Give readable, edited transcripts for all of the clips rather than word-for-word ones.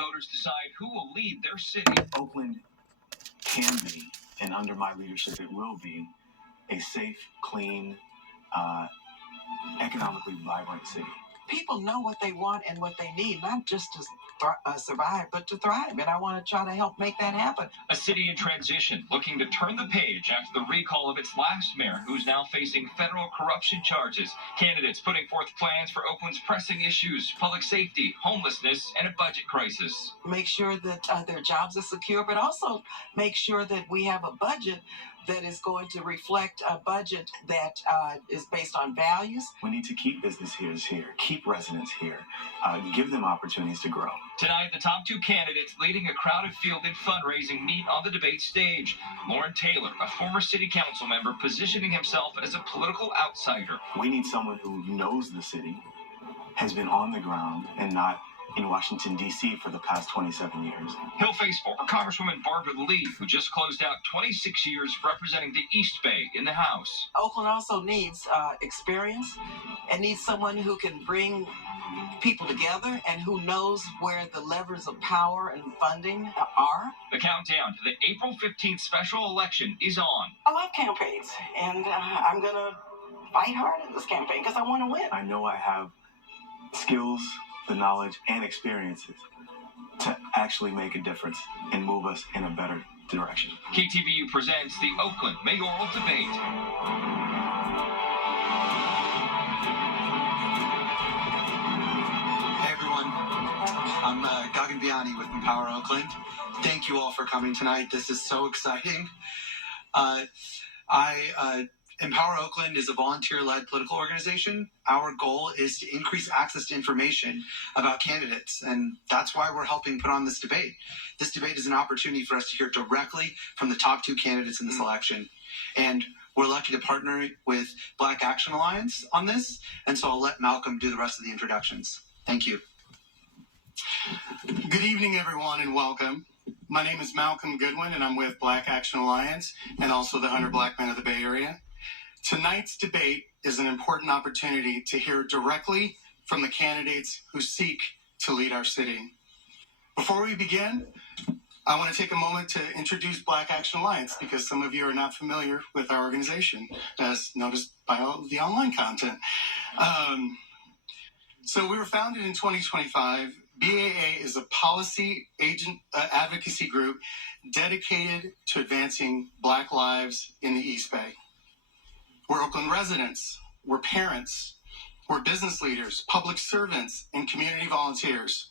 voters decide who will lead their city. Oakland can be, and under my leadership it will be, a safe, clean, economically vibrant city. People know what they want and what they need, not just to survive, but to thrive. And I want to try to help make that happen. A city in transition, looking to turn the page after the recall of its last mayor, who's now facing federal corruption charges. Candidates putting forth plans for Oakland's pressing issues, public safety, homelessness, and a budget crisis. Make sure that their jobs are secure, but also make sure that we have a budget that is going to reflect a budget that is based on values. We need to keep businesses here, keep residents here, give them opportunities to grow. Tonight, the top two candidates leading a crowded fielded fundraising meet on the debate stage. Loren Taylor, a former city council member, positioning himself as a political outsider. We need someone who knows the city, has been on the ground, and not in Washington, D.C. for the past 27 years. He'll face former Congresswoman Barbara Lee, who just closed out 26 years representing the East Bay in the House. Oakland also needs experience and needs someone who can bring people together and who knows where the levers of power and funding are. The countdown to the April 15th special election is on. I love campaigns, and I'm going to fight hard in this campaign because I want to win. I know I have skills, the knowledge, and experiences to actually make a difference and move us in a better direction. KTVU presents the Oakland mayoral debate. Hey everyone, I'm Gagan Vianney with Empower Oakland. Thank you all for coming tonight. This is so exciting. Empower Oakland is a volunteer-led political organization. Our goal is to increase access to information about candidates, and that's why we're helping put on this debate. This debate is an opportunity for us to hear directly from the top two candidates in this election, and we're lucky to partner with Black Action Alliance on this, and so I'll let Malcolm do the rest of the introductions. Thank you. Good evening, everyone, and welcome. My name is Malcolm Goodwin, and I'm with Black Action Alliance and also the 100 Black Men of the Bay Area. Tonight's debate is an important opportunity to hear directly from the candidates who seek to lead our city. Before we begin, I want to take a moment to introduce Black Action Alliance because some of you are not familiar with our organization, as noticed by all the online content. So we were founded in 2025. BAA is a policy advocacy group dedicated to advancing Black lives in the East Bay. We're Oakland residents, we're parents, we're business leaders, public servants, and community volunteers,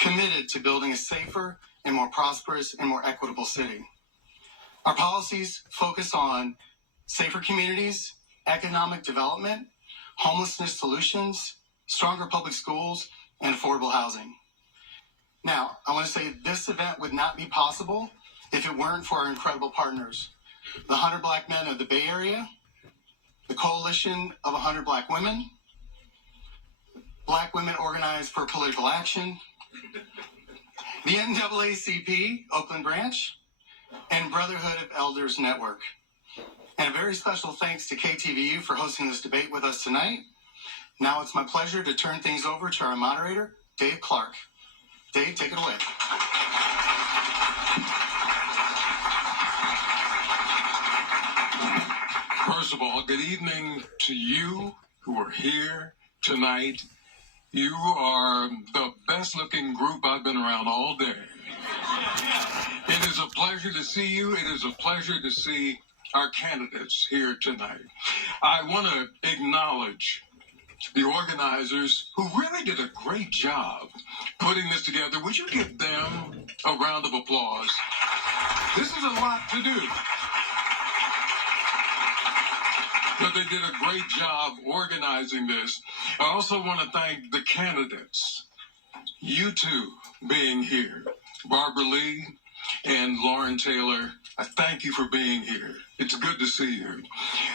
committed to building a safer and more prosperous and more equitable city. Our policies focus on safer communities, economic development, homelessness solutions, stronger public schools, and affordable housing. Now, I want to say this event would not be possible if it weren't for our incredible partners, the 100 Black Men of the Bay Area, the Coalition of 100 Black Women, Black Women Organized for Political Action, the NAACP, Oakland Branch, and Brotherhood of Elders Network. And a very special thanks to KTVU for hosting this debate with us tonight. Now it's my pleasure to turn things over to our moderator, Dave Clark. Dave, take it away. First of all, good evening to you who are here tonight. You are the best looking group I've been around all day. It is a pleasure to see you. It is a pleasure to see our candidates here tonight. I want to acknowledge the organizers who really did a great job putting this together. Would you give them a round of applause? This is a lot to do. But they did a great job organizing this. I also want to thank the candidates, you two being here, Barbara Lee and Loren Taylor. I thank you for being here. It's good to see you.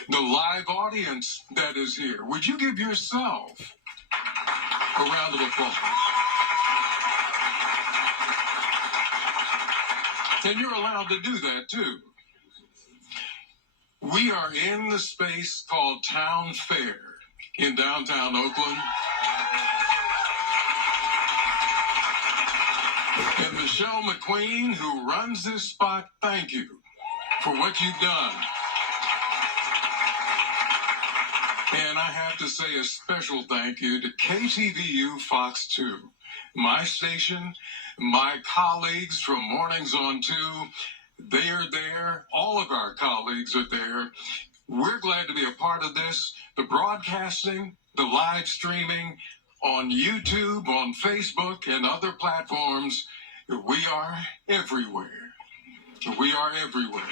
The live audience that is here, would you give yourself a round of applause? And you're allowed to do that too. We are in the space called Town Fair in downtown Oakland. And Michelle McQueen, who runs this spot, thank you for what you've done. And I have to say a special thank you to KTVU Fox 2, my station, my colleagues from Mornings on 2. They are there. All of our colleagues are there. We're glad to be a part of this. The broadcasting, the live streaming on YouTube, on Facebook, and other platforms. We are everywhere. We are everywhere.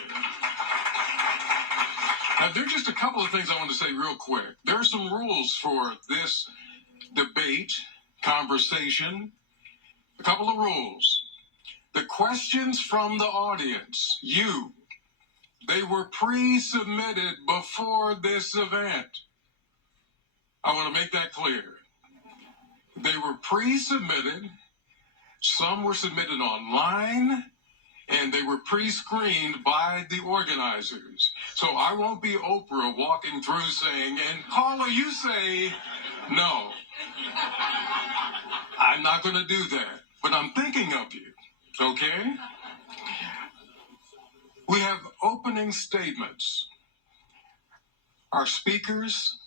Now, there are just a couple of things I want to say real quick. There are some rules for this debate, conversation. A couple of rules. The questions from the audience, they were pre-submitted before this event. I want to make that clear. They were pre-submitted. Some were submitted online, and they were pre-screened by the organizers. So I won't be Oprah walking through saying, and caller, you say no. I'm not going to do that, but I'm thinking of you, okay? We have opening statements. Our speakers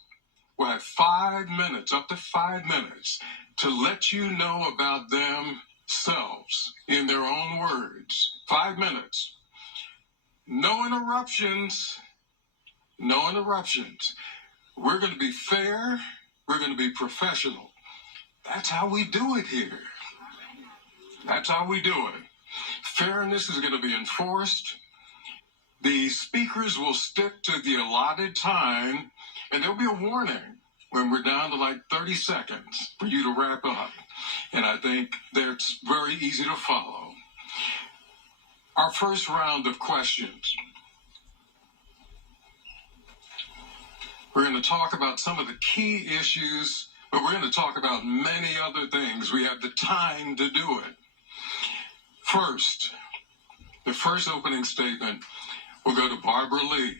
will have 5 minutes, up to 5 minutes, to let you know about themselves in their own words. 5 minutes. No interruptions. No interruptions. We're going to be fair. We're going to be professional. That's how we do it here. That's how we do it. Fairness is going to be enforced. The speakers will stick to the allotted time, and there'll be a warning when we're down to like 30 seconds for you to wrap up. And I think that's very easy to follow. Our first round of questions. We're going to talk about some of the key issues, but we're going to talk about many other things. We have the time to do it. First, the first opening statement will go to Barbara Lee.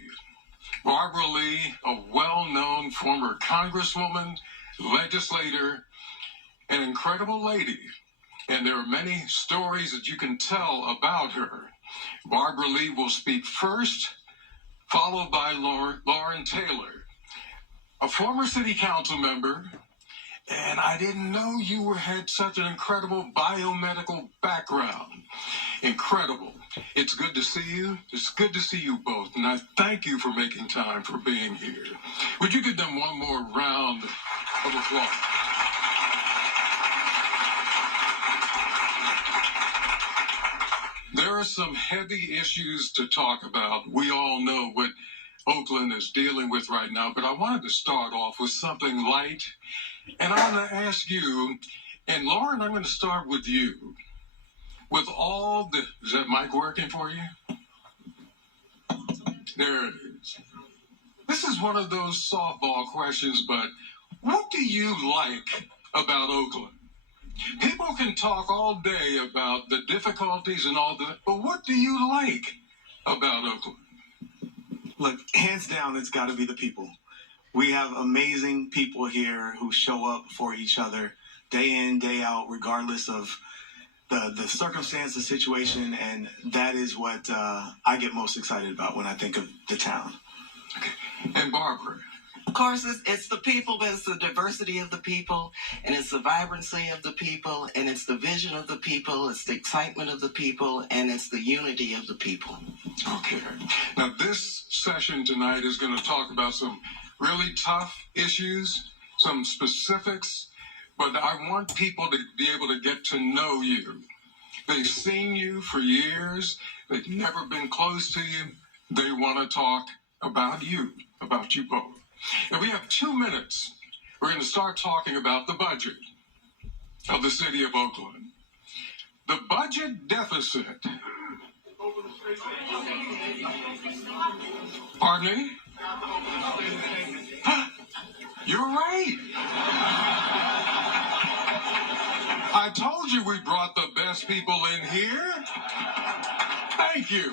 Barbara Lee, a well-known former congresswoman, legislator, an incredible lady. And there are many stories that you can tell about her. Barbara Lee will speak first, followed by Loren Taylor, a former city council member. And I didn't know you had such an incredible biomedical background. Incredible. It's good to see you. It's good to see you both. And I thank you for making time for being here. Would you give them one more round of applause? There are some heavy issues to talk about. We all know what Oakland is dealing with right now, but I wanted to start off with something light. And I want to ask you, and Loren, I'm going to start with you. With all the, is that mic working for you? There it is. This is one of those softball questions, but what do you like about Oakland? People can talk all day about the difficulties and all that, but what do you like about Oakland? Look, hands down, it's got to be the people. We have amazing people here who show up for each other day in, day out, regardless of the circumstance, the situation, and that is what I get most excited about when I think of the town. Okay. And Barbara? Of course, it's the people, but it's the diversity of the people, and it's the vibrancy of the people, and it's the vision of the people, it's the excitement of the people, and it's the unity of the people. Okay. Now, this session tonight is going to talk about some really tough issues, some specifics, but I want people to be able to get to know you. They've seen you for years. They've never been close to you. They want to talk about you both. And we have 2 minutes. We're going to start talking about the budget of the city of Oakland. The budget deficit. Pardon me? You're right. I told you we brought the best people in here. Thank you.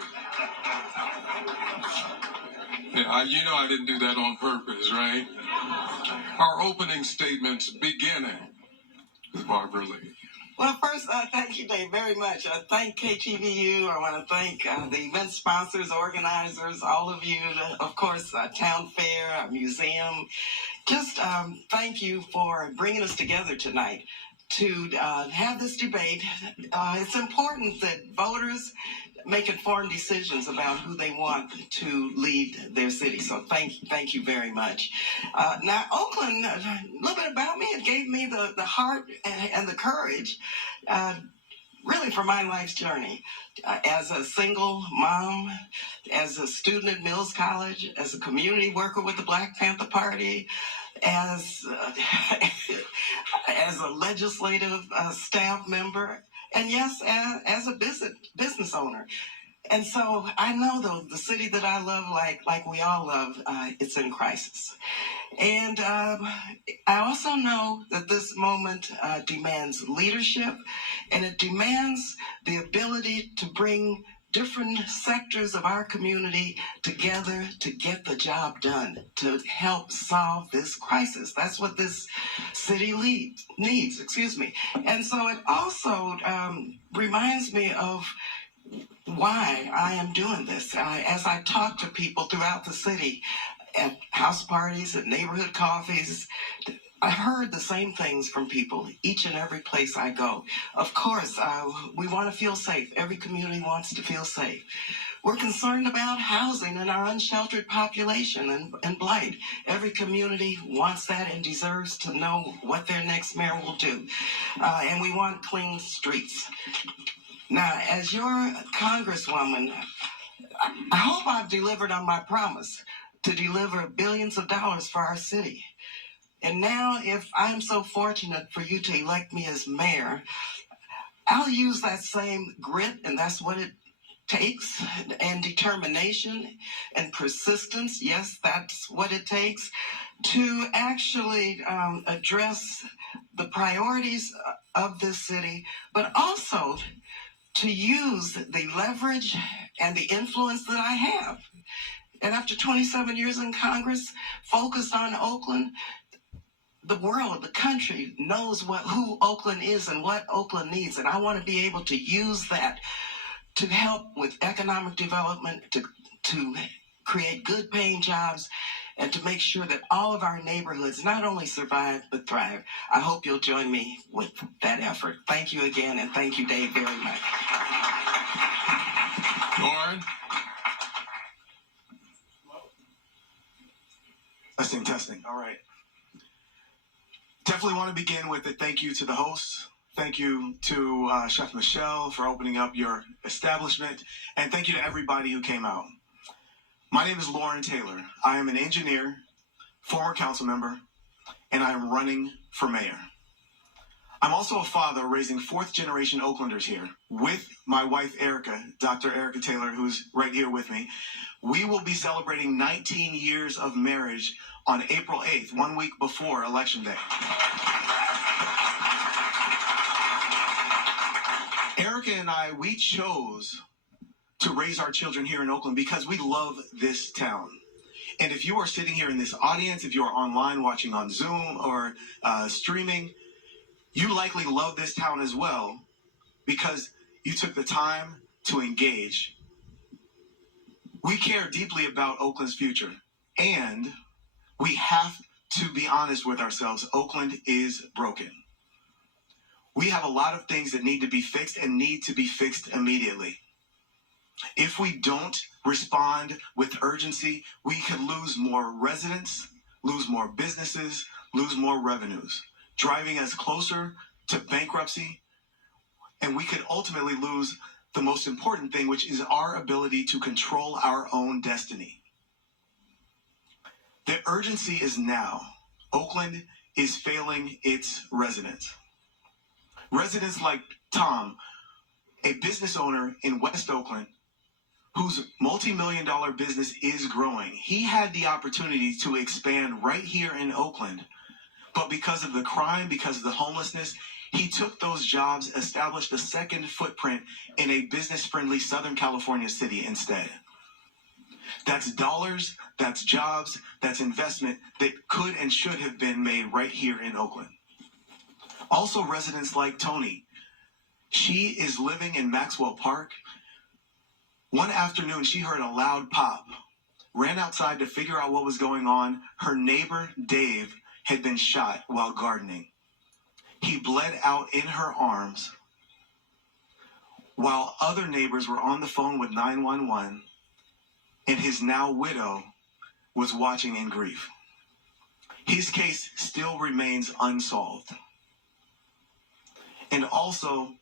Yeah, you know I didn't do that on purpose, right? Our opening statements beginning with Barbara Lee. Well, first, thank you, Dave, very much. Thank KTVU. I want to thank the event sponsors, organizers, all of you, of course, Town Fair, museum. Just thank you for bringing us together tonight to have this debate. It's important that voters make informed decisions about who they want to lead their city. So thank you very much. Now, Oakland, a little bit about me, it gave me the heart and the courage, really, for my life's journey. As a single mom, as a student at Mills College, as a community worker with the Black Panther Party, as as a legislative staff member, and yes, as a business owner. And so I know, though, the city that I love, like we all love, it's in crisis. And I also know that this moment demands leadership, and it demands the ability to bring different sectors of our community together to get the job done, to help solve this crisis. That's what this city needs, And so it also reminds me of why I am doing this. As I talk to people throughout the city, at house parties, at neighborhood coffees, I heard the same things from people each and every place I go. Of course, we want to feel safe. Every community wants to feel safe. We're concerned about housing and our unsheltered population and blight. Every community wants that and deserves to know what their next mayor will do. And we want clean streets. Now, as your congresswoman, I hope I've delivered on my promise to deliver billions of dollars for our city. And now, if I'm so fortunate for you to elect me as mayor, I'll use that same grit, and that's what it takes, and determination and persistence. Yes, that's what it takes to actually address the priorities of this city, but also to use the leverage and the influence that I have. And after 27 years in Congress, focused on Oakland, the world, the country knows who Oakland is and what Oakland needs. And I want to be able to use that to help with economic development, to create good paying jobs, and to make sure that all of our neighborhoods not only survive, but thrive. I hope you'll join me with that effort. Thank you again, and thank you, Dave, very much. Loren? Testing. All right. Definitely want to begin with a thank you to the hosts. Thank you to Chef Michelle for opening up your establishment. And thank you to everybody who came out. My name is Loren Taylor. I am an engineer, former council member, and I am running for mayor. I'm also a father raising fourth-generation Oaklanders here with my wife, Erica, Dr. Erica Taylor, who's right here with me. We will be celebrating 19 years of marriage on April 8th, 1 week before Election Day. Erica and I, we chose to raise our children here in Oakland because we love this town. And if you are sitting here in this audience, if you are online watching on Zoom or streaming, you likely love this town as well because you took the time to engage. We care deeply about Oakland's future, and we have to be honest with ourselves. Oakland is broken. We have a lot of things that need to be fixed and need to be fixed immediately. If we don't respond with urgency, we could lose more residents, lose more businesses, lose more revenues, driving us closer to bankruptcy, and we could ultimately lose the most important thing, which is our ability to control our own destiny. The urgency is now. Oakland is failing its residents. Residents like Tom, a business owner in West Oakland, whose multi-million-dollar business is growing. He had the opportunity to expand right here in Oakland, but because of the crime, because of the homelessness, he took those jobs, established a second footprint in a business-friendly Southern California city instead. That's dollars, that's jobs, that's investment that could and should have been made right here in Oakland. Also, residents like Tony, She is living in Maxwell Park. One afternoon, she heard a loud pop, ran outside to figure out what was going on. Her neighbor, Dave, had been shot while gardening. He bled out in her arms while other neighbors were on the phone with 911, and his now widow was watching in grief. His case still remains unsolved. And also,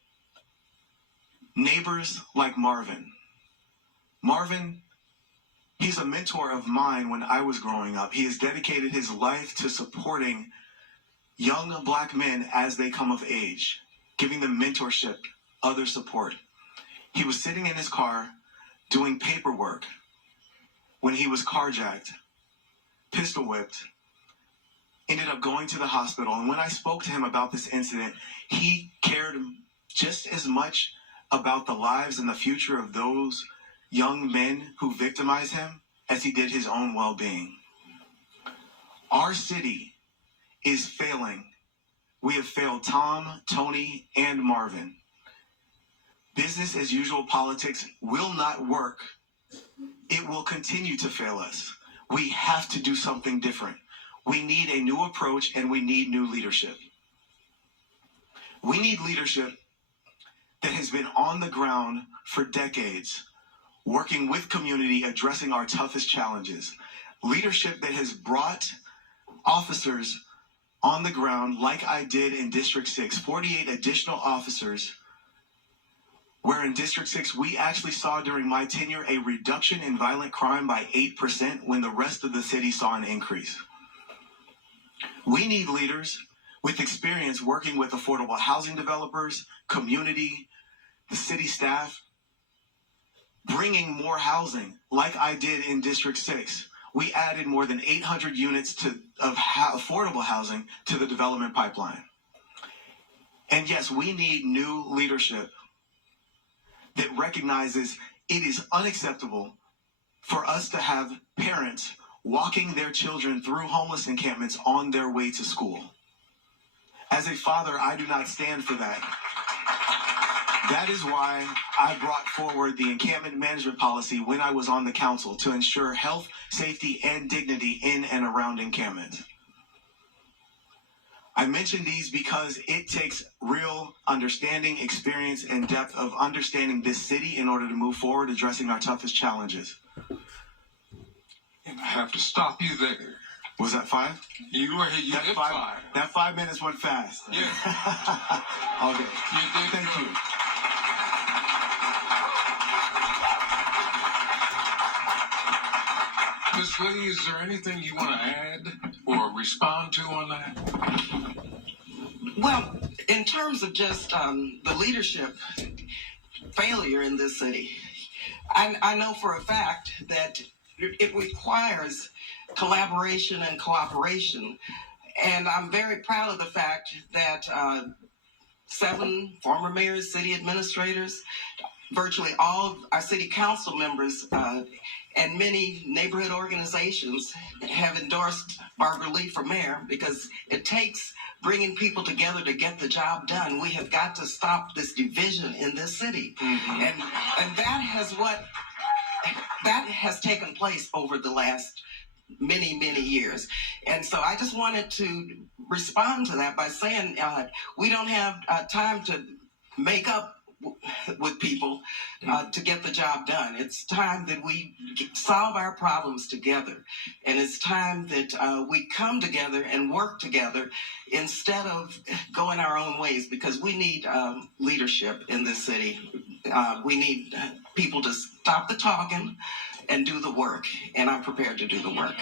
neighbors like Marvin. Marvin, he's a mentor of mine when I was growing up. He has dedicated his life to supporting young black men as they come of age, giving them mentorship, other support. He was sitting in his car doing paperwork when he was carjacked, pistol whipped, ended up going to the hospital. And when I spoke to him about this incident, he cared just as much about the lives and the future of those young men who victimized him as he did his own well-being. Our city is failing. We have failed Tom, Tony, and Marvin. Business as usual politics will not work. It will continue to fail us. We have to do something different. We need a new approach, and we need new leadership. We need leadership that has been on the ground for decades, working with community, addressing our toughest challenges. Leadership that has brought officers on the ground like I did in District 6, 48 additional officers, where in District 6, we actually saw during my tenure a reduction in violent crime by 8% when the rest of the city saw an increase. We need leaders with experience working with affordable housing developers, community, the city staff, bringing more housing like I did in District 6. We added more than 800 units of affordable housing to the development pipeline. And yes, we need new leadership that recognizes it is unacceptable for us to have parents walking their children through homeless encampments on their way to school. As a father, I do not stand for that. That is why I brought forward the encampment management policy when I was on the council to ensure health, safety, and dignity in and around encampments. I mention these because it takes real understanding, experience, and depth of understanding this city in order to move forward addressing our toughest challenges. And I have to stop you there. Was that 5? You did 5. That 5 minutes went fast. Yeah. Okay. You did. Thank you. Ms. Lee, is there anything you want to add or respond to on that? Well, in terms of just the leadership failure in this city, I know for a fact that it requires collaboration and cooperation. And I'm very proud of the fact that 7 former mayors, city administrators, virtually all of our city council members, and many neighborhood organizations have endorsed Barbara Lee for mayor because it takes bringing people together to get the job done. We have got to stop this division in this city. Mm-hmm. And that has taken place over the last many, many years. And so I just wanted to respond to that by saying we don't have time to make up with people to get the job done. It's time that we solve our problems together. And it's time that we come together and work together instead of going our own ways, because we need leadership in this city. We need people to stop the talking and do the work. And I'm prepared to do the work.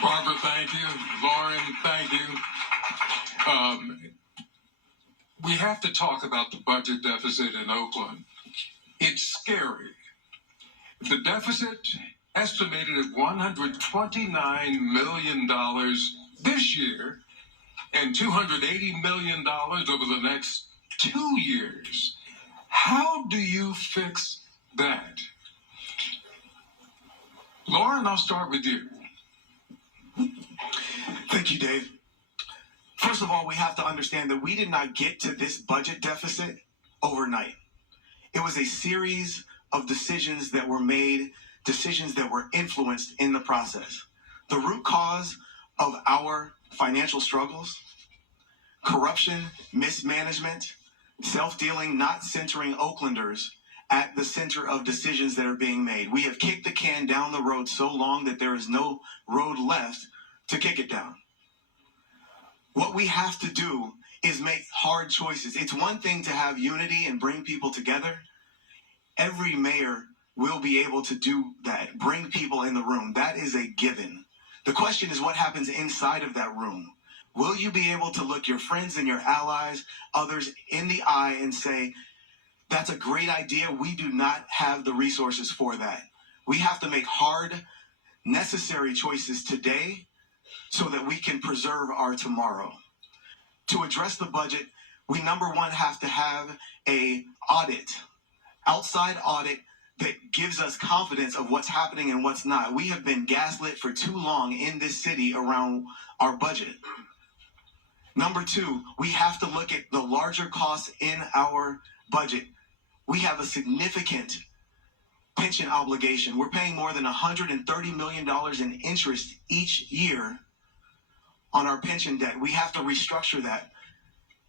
Barbara, thank you. Loren, thank you. We have to talk about the budget deficit in Oakland. It's scary. The deficit estimated at $129 million this year and $280 million over the next 2 years. How do you fix that? Loren, I'll start with you. Thank you, Dave. First of all, we have to understand that we did not get to this budget deficit overnight. It was a series of decisions that were made, decisions that were influenced in the process. The root cause of our financial struggles, corruption, mismanagement, self-dealing, not centering Oaklanders at the center of decisions that are being made. We have kicked the can down the road so long that there is no road left to kick it down. What we have to do is make hard choices. It's one thing to have unity and bring people together. Every mayor will be able to do that, bring people in the room. That is a given. The question is what happens inside of that room. Will you be able to look your friends and your allies, others in the eye and say, that's a great idea. We do not have the resources for that. We have to make hard, necessary choices today so that we can preserve our tomorrow. To address the budget, we number one have to have a audit, outside audit that gives us confidence of what's happening and what's not. We have been gaslit for too long in this city around our budget. Number two, we have to look at the larger costs in our budget. We have a significant pension obligation. We're paying more than $130 million in interest each year on our pension debt. We have to restructure that.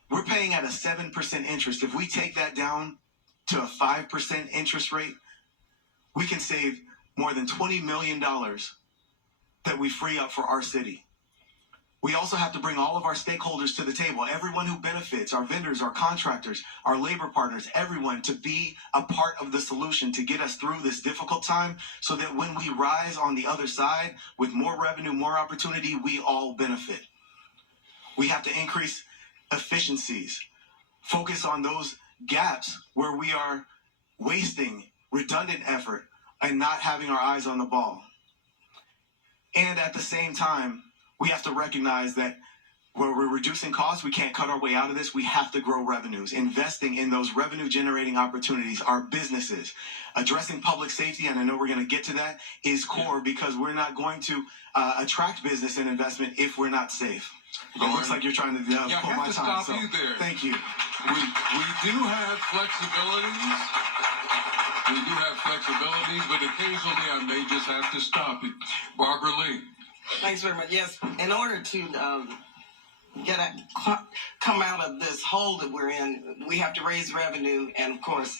We're paying at a 7% interest. If we take that down to a 5% interest rate, we can save more than $20 million that we free up for our city. We also have to bring all of our stakeholders to the table, everyone who benefits, our vendors, our contractors, our labor partners, everyone to be a part of the solution to get us through this difficult time so that when we rise on the other side with more revenue, more opportunity, we all benefit. We have to increase efficiencies, focus on those gaps where we are wasting redundant effort and not having our eyes on the ball. And at the same time, we have to recognize that where we're reducing costs, we can't cut our way out of this. We have to grow revenues, investing in those revenue-generating opportunities, our businesses. Addressing public safety, and I know we're going to get to that, is core because we're not going to attract business and investment if we're not safe. It looks like you're trying to pull my time. Stop you there. Thank you. We do have flexibilities. We do have flexibilities, but occasionally I may just have to stop you. Barbara Lee. Thanks very much. Yes, in order to come out of this hole that we're in, we have to raise revenue and, of course,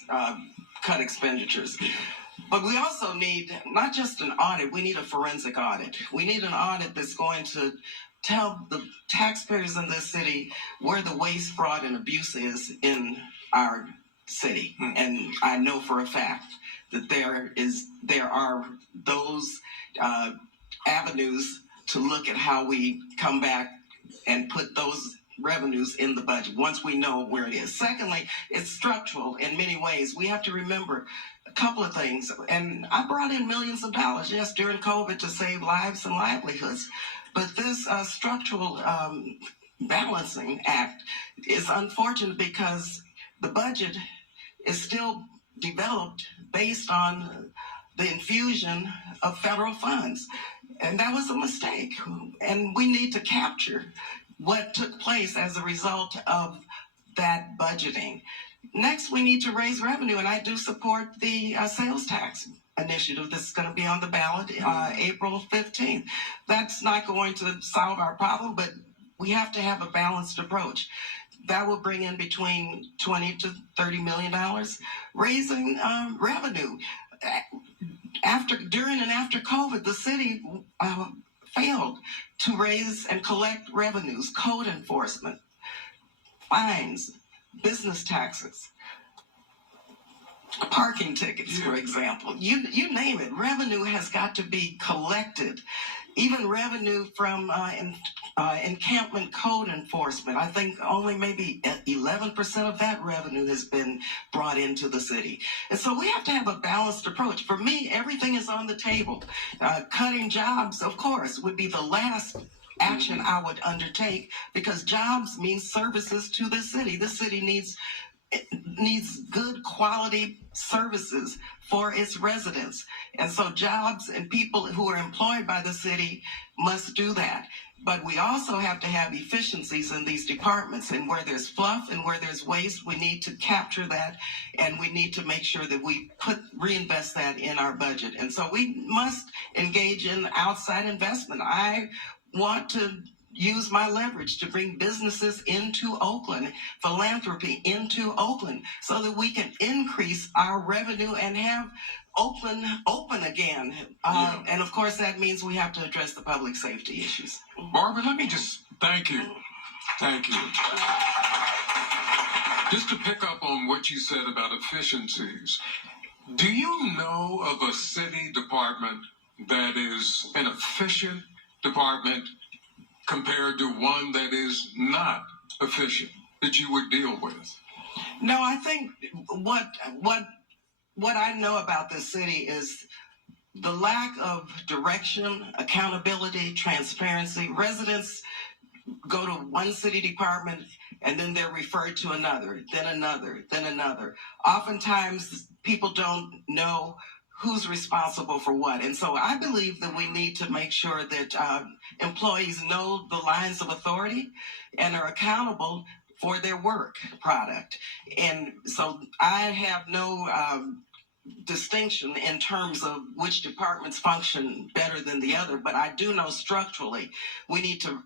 cut expenditures. But we also need not just an audit, we need a forensic audit. We need an audit that's going to tell the taxpayers in this city where the waste, fraud, and abuse is in our city. And I know for a fact that there are those avenues to look at how we come back and put those revenues in the budget once we know where it is. Secondly, it's structural in many ways. We have to remember a couple of things. And I brought in millions of dollars, yes, during COVID to save lives and livelihoods. But this structural balancing act is unfortunate because the budget is still developed based on the infusion of federal funds. And that was a mistake. And we need to capture what took place as a result of that budgeting. Next, we need to raise revenue, and I do support the sales tax initiative that's going to be on the ballot April 15th. That's not going to solve our problem, but we have to have a balanced approach. That will bring in between $20 to $30 million, raising revenue. During and after COVID, the city failed to raise and collect revenues, code enforcement, fines, business taxes, parking tickets, for example. You name it. Revenue has got to be collected. Even revenue from encampment code enforcement. I think only maybe 11% of that revenue has been brought into the city. And so we have to have a balanced approach. For me, everything is on the table. Cutting jobs, of course, would be the last action I would undertake because jobs mean services to the city. The city needs good quality services for its residents. And so jobs and people who are employed by the city must do that. But we also have to have efficiencies in these departments, and where there's fluff and where there's waste, we need to capture that, and we need to make sure that we reinvest that in our budget. And so we must engage in outside investment. I want to use my leverage to bring businesses into Oakland, philanthropy into Oakland, so that we can increase our revenue and have Oakland open again. And of course, that means we have to address the public safety issues. Barbara, let me just thank you. Thank you. Just to pick up on what you said about efficiencies, do you know of a city department that is an efficient department compared to one that is not efficient that you would deal with? No, I think what I know about this city is the lack of direction, accountability, transparency. Residents go to one city department and then they're referred to another, then another, then another. Oftentimes, people don't know who's responsible for what. And so I believe that we need to make sure that employees know the lines of authority and are accountable for their work product. And so I have no distinction in terms of which departments function better than the other, but I do know structurally we need to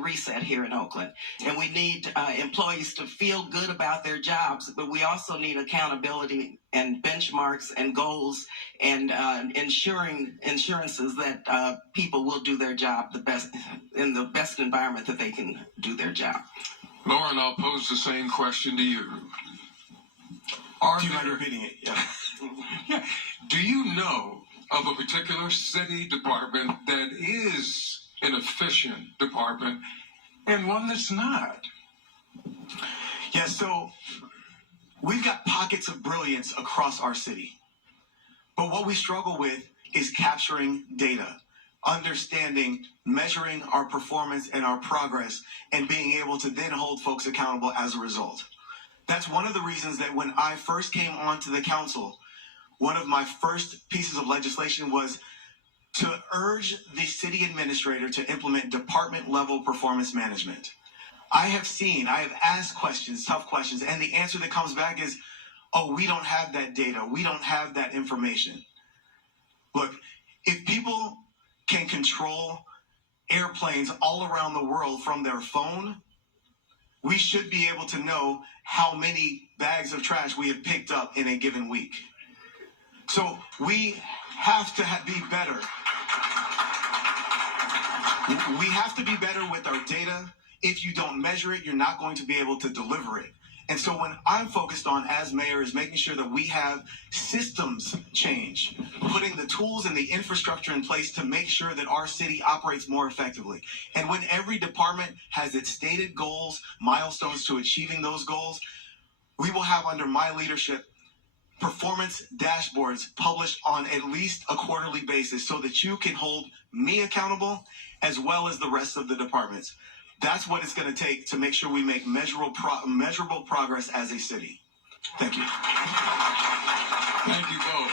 reset here in Oakland, and we need employees to feel good about their jobs, but we also need accountability and benchmarks and goals and insurances that people will do their job the best in the best environment that they can do their job. Loren, I'll pose the same question to you. Do you mind repeating it? Yeah. Yeah. Do you know of a particular city department that is an efficient department and one that's not? Yeah, so we've got pockets of brilliance across our city. But what we struggle with is capturing data, understanding, measuring our performance and our progress, and being able to then hold folks accountable as a result. That's one of the reasons that when I first came onto the council, one of my first pieces of legislation was to urge the city administrator to implement department-level performance management. I have asked questions, tough questions, and the answer that comes back is, oh, we don't have that data. We don't have that information. Look, if people can control airplanes all around the world from their phone, we should be able to know how many bags of trash we have picked up in a given week. So we have to be better. We have to be better with our data. If you don't measure it, you're not going to be able to deliver it. And so when I'm focused on as mayor is making sure that we have systems change, putting the tools and the infrastructure in place to make sure that our city operates more effectively. And when every department has its stated goals, milestones to achieving those goals, we will have under my leadership performance dashboards published on at least a quarterly basis so that you can hold me accountable as well as the rest of the departments. That's what it's going to take to make sure we make measurable progress as a city. Thank you. Thank you both.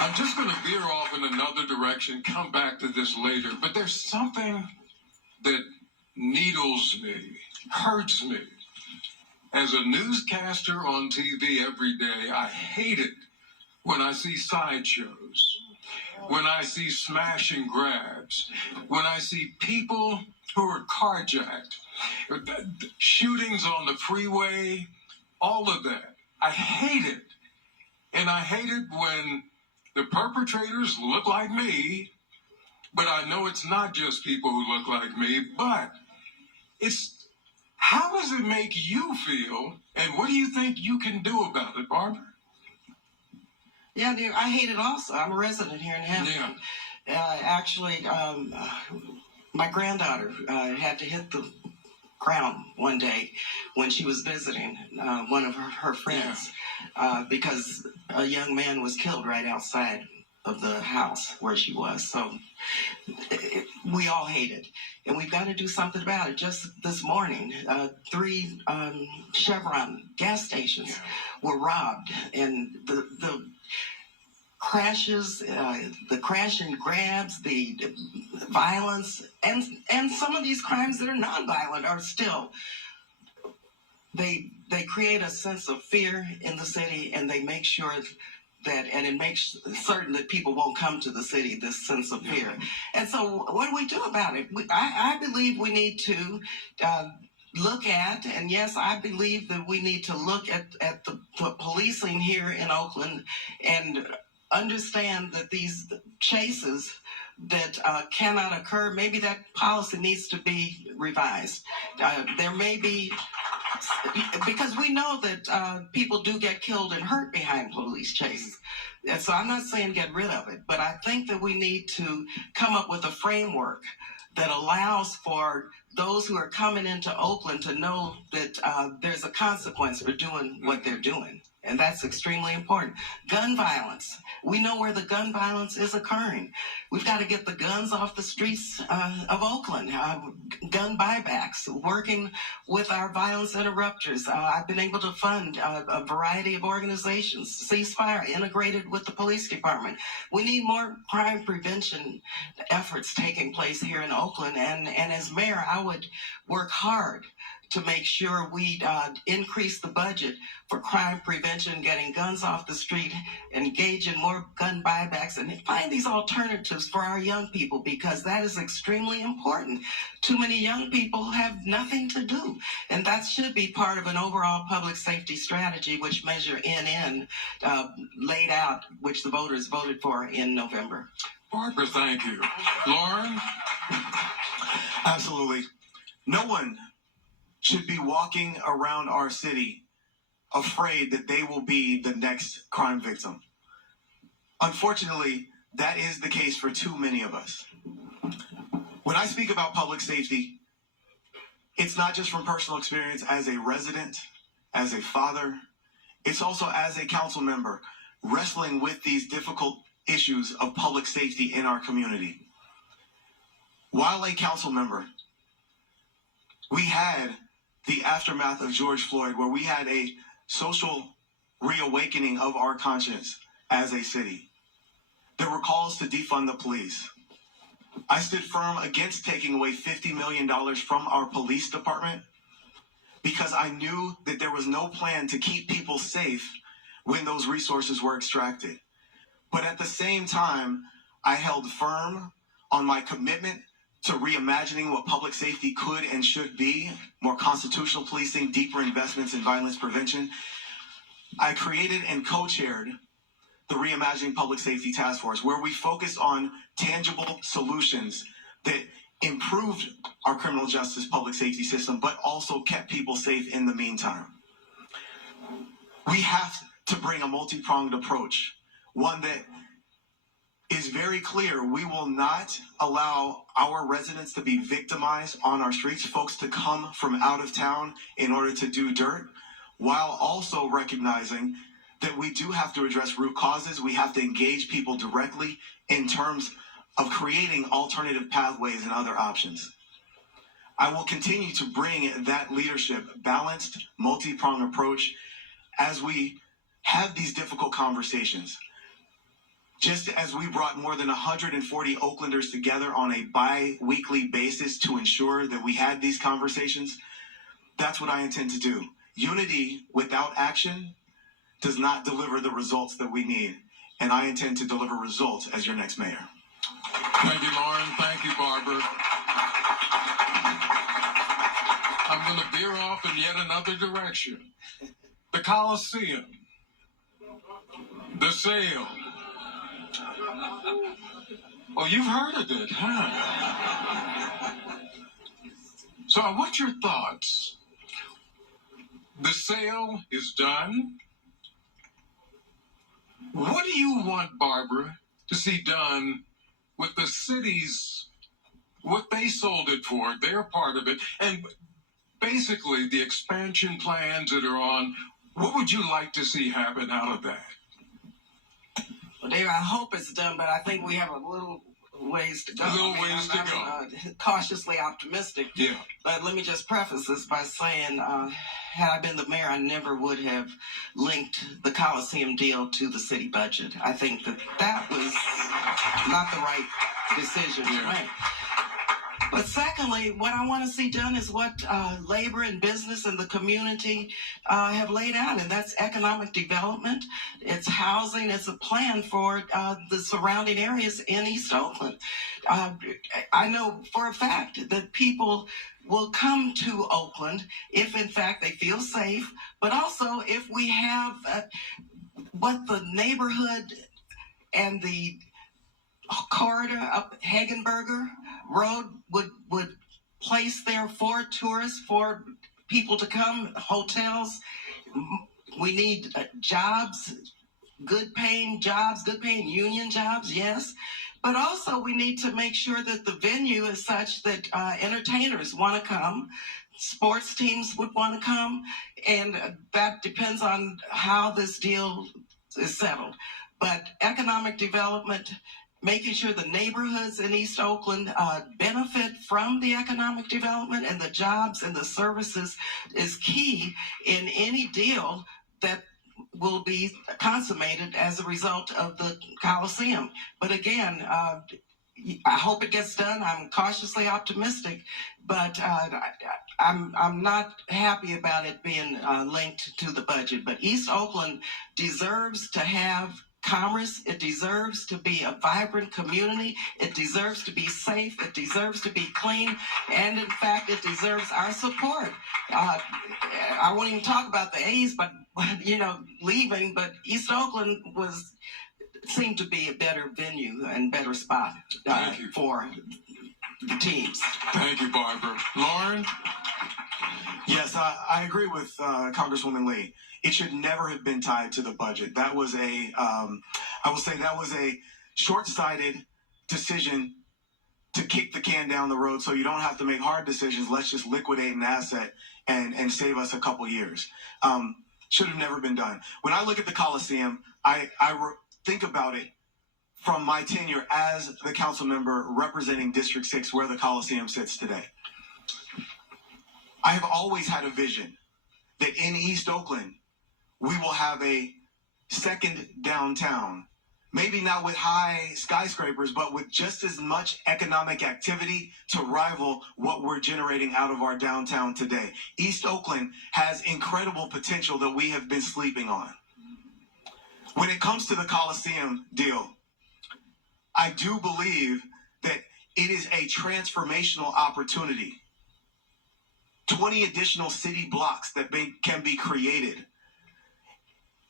I'm just going to veer off in another direction, come back to this later, but there's something that needles me, hurts me. As a newscaster on TV every day, I hate it when I see sideshows, when I see smash and grabs, when I see people who are carjacked, shootings on the freeway, all of that. I hate it. And I hate it when the perpetrators look like me, but I know it's not just people who look like me, but how does it make you feel, and what do you think you can do about it, Barbara? Yeah, dear, I hate it also. I'm a resident here in Hampton. Yeah. Actually, my granddaughter had to hit the ground one day when she was visiting one of her friends because a young man was killed right outside of the house where she was. So we all hate it. And we've got to do something about it. Just this morning, 3 Chevron gas stations were robbed. And the crashes, the crash and grabs, the violence, and some of these crimes that are nonviolent are still, they create a sense of fear in the city, and they make sure that, and it makes certain that people won't come to the city, this sense of fear. And so what do we do about it? I believe we need to look at, and yes, I believe that we need to look at the policing here in Oakland and understand that these chases that cannot occur, maybe that policy needs to be revised. There may be, because we know that people do get killed and hurt behind police chases. And so I'm not saying get rid of it, but I think that we need to come up with a framework that allows for those who are coming into Oakland to know that there's a consequence for doing what they're doing. And that's extremely important. Gun violence. We know where the gun violence is occurring. We've got to get the guns off the streets of Oakland. Gun buybacks, working with our violence interrupters. I've been able to fund a variety of organizations, ceasefire integrated with the police department. We need more crime prevention efforts taking place here in Oakland. And as mayor, I would work hard to make sure we increase the budget for crime prevention, getting guns off the street, engage in more gun buybacks, and find these alternatives for our young people, because that is extremely important. Too many young people have nothing to do, and that should be part of an overall public safety strategy, which Measure NN laid out, which the voters voted for in November. Barbara, thank you. Loren? Absolutely. No one should be walking around our city afraid that they will be the next crime victim. Unfortunately, that is the case for too many of us. When I speak about public safety, it's not just from personal experience as a resident, as a father, it's also as a council member wrestling with these difficult issues of public safety in our community. While a council member, we had the aftermath of George Floyd, where we had a social reawakening of our conscience as a city. There were calls to defund the police. I stood firm against taking away $50 million from our police department because I knew that there was no plan to keep people safe when those resources were extracted. But at the same time, I held firm on my commitment to reimagining what public safety could and should be, more constitutional policing, deeper investments in violence prevention. I created and co-chaired the Reimagining Public Safety Task Force, where we focused on tangible solutions that improved our criminal justice public safety system, but also kept people safe in the meantime. We have to bring a multi-pronged approach, one that is very clear. We will not allow our residents to be victimized on our streets, folks to come from out of town in order to do dirt, while also recognizing that we do have to address root causes. We have to engage people directly in terms of creating alternative pathways and other options. I will continue to bring that leadership, balanced, multi-pronged approach as we have these difficult conversations. Just as we brought more than 140 Oaklanders together on a bi-weekly basis to ensure that we had these conversations, that's what I intend to do. Unity without action does not deliver the results that we need, and I intend to deliver results as your next mayor. Thank you, Loren. Thank you, Barbara. I'm going to veer off in yet another direction. The Coliseum, the sale. Oh, you've heard of it, huh? So what's your thoughts? The sale is done. What do you want, Barbara, to see done with the cities, what they sold it for, their part of it, and basically the expansion plans that are on? What would you like to see happen out of that? Well, Dave, I hope it's done, but I think we have a little ways to go. A little ways to go. I'm cautiously optimistic. Yeah. But let me just preface this by saying, had I been the mayor, I never would have linked the Coliseum deal to the city budget. I think that was not the right decision to make. But secondly, what I want to see done is what labor and business and the community have laid out, and that's economic development. It's housing. It's a plan for the surrounding areas in East Oakland. I know for a fact that people will come to Oakland if, in fact, they feel safe, but also if we have what the neighborhood and the corridor up Hagenberger Road would place there for tourists, for people to come, hotels. We need jobs, good paying union jobs, yes. But also we need to make sure that the venue is such that entertainers want to come, sports teams would want to come, and that depends on how this deal is settled. But economic development, making sure the neighborhoods in East Oakland benefit from the economic development and the jobs and the services is key in any deal that will be consummated as a result of the Coliseum. But again, I hope it gets done. I'm cautiously optimistic, but I'm not happy about it being linked to the budget. But East Oakland deserves to have commerce. It deserves to be a vibrant community. It deserves to be safe. It deserves to be clean. And in fact, it deserves our support. I won't even talk about the A's, but leaving, but East Oakland seemed to be a better venue and better spot for the teams. Thank you, Barbara. Loren? Yes, I agree with Congresswoman Lee. It should never have been tied to the budget. That was I will say that was a short-sighted decision to kick the can down the road so you don't have to make hard decisions. Let's just liquidate an asset and save us a couple years. Should have never been done. When I look at the Coliseum, I think about it from my tenure as the council member representing District 6, where the Coliseum sits today. I have always had a vision that in East Oakland, we will have a second downtown, maybe not with high skyscrapers, but with just as much economic activity to rival what we're generating out of our downtown today. East Oakland has incredible potential that we have been sleeping on. When it comes to the Coliseum deal, I do believe that it is a transformational opportunity. 20 additional city blocks that can be created.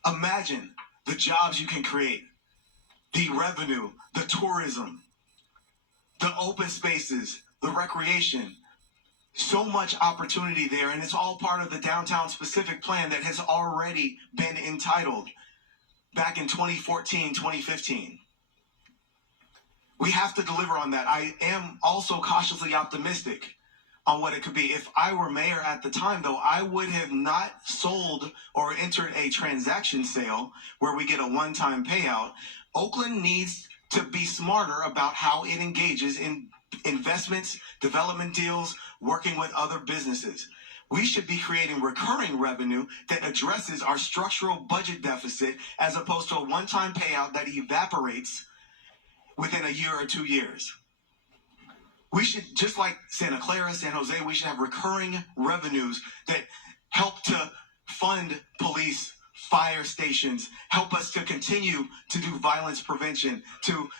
Imagine the jobs you can create, the revenue, the tourism, the open spaces, the recreation. So much opportunity there, and it's all part of the downtown specific plan that has already been entitled back in 2014, 2015. We have to deliver on that. I am also cautiously optimistic on what it could be. If I were mayor at the time, though, I would have not sold or entered a transaction sale where we get a one-time payout. Oakland needs to be smarter about how it engages in investments, development deals, working with other businesses. We should be creating recurring revenue that addresses our structural budget deficit as opposed to a one-time payout that evaporates within a year or 2 years. We should, just like Santa Clara, San Jose, we should have recurring revenues that help to fund police, fire stations, help us to continue to do violence prevention, to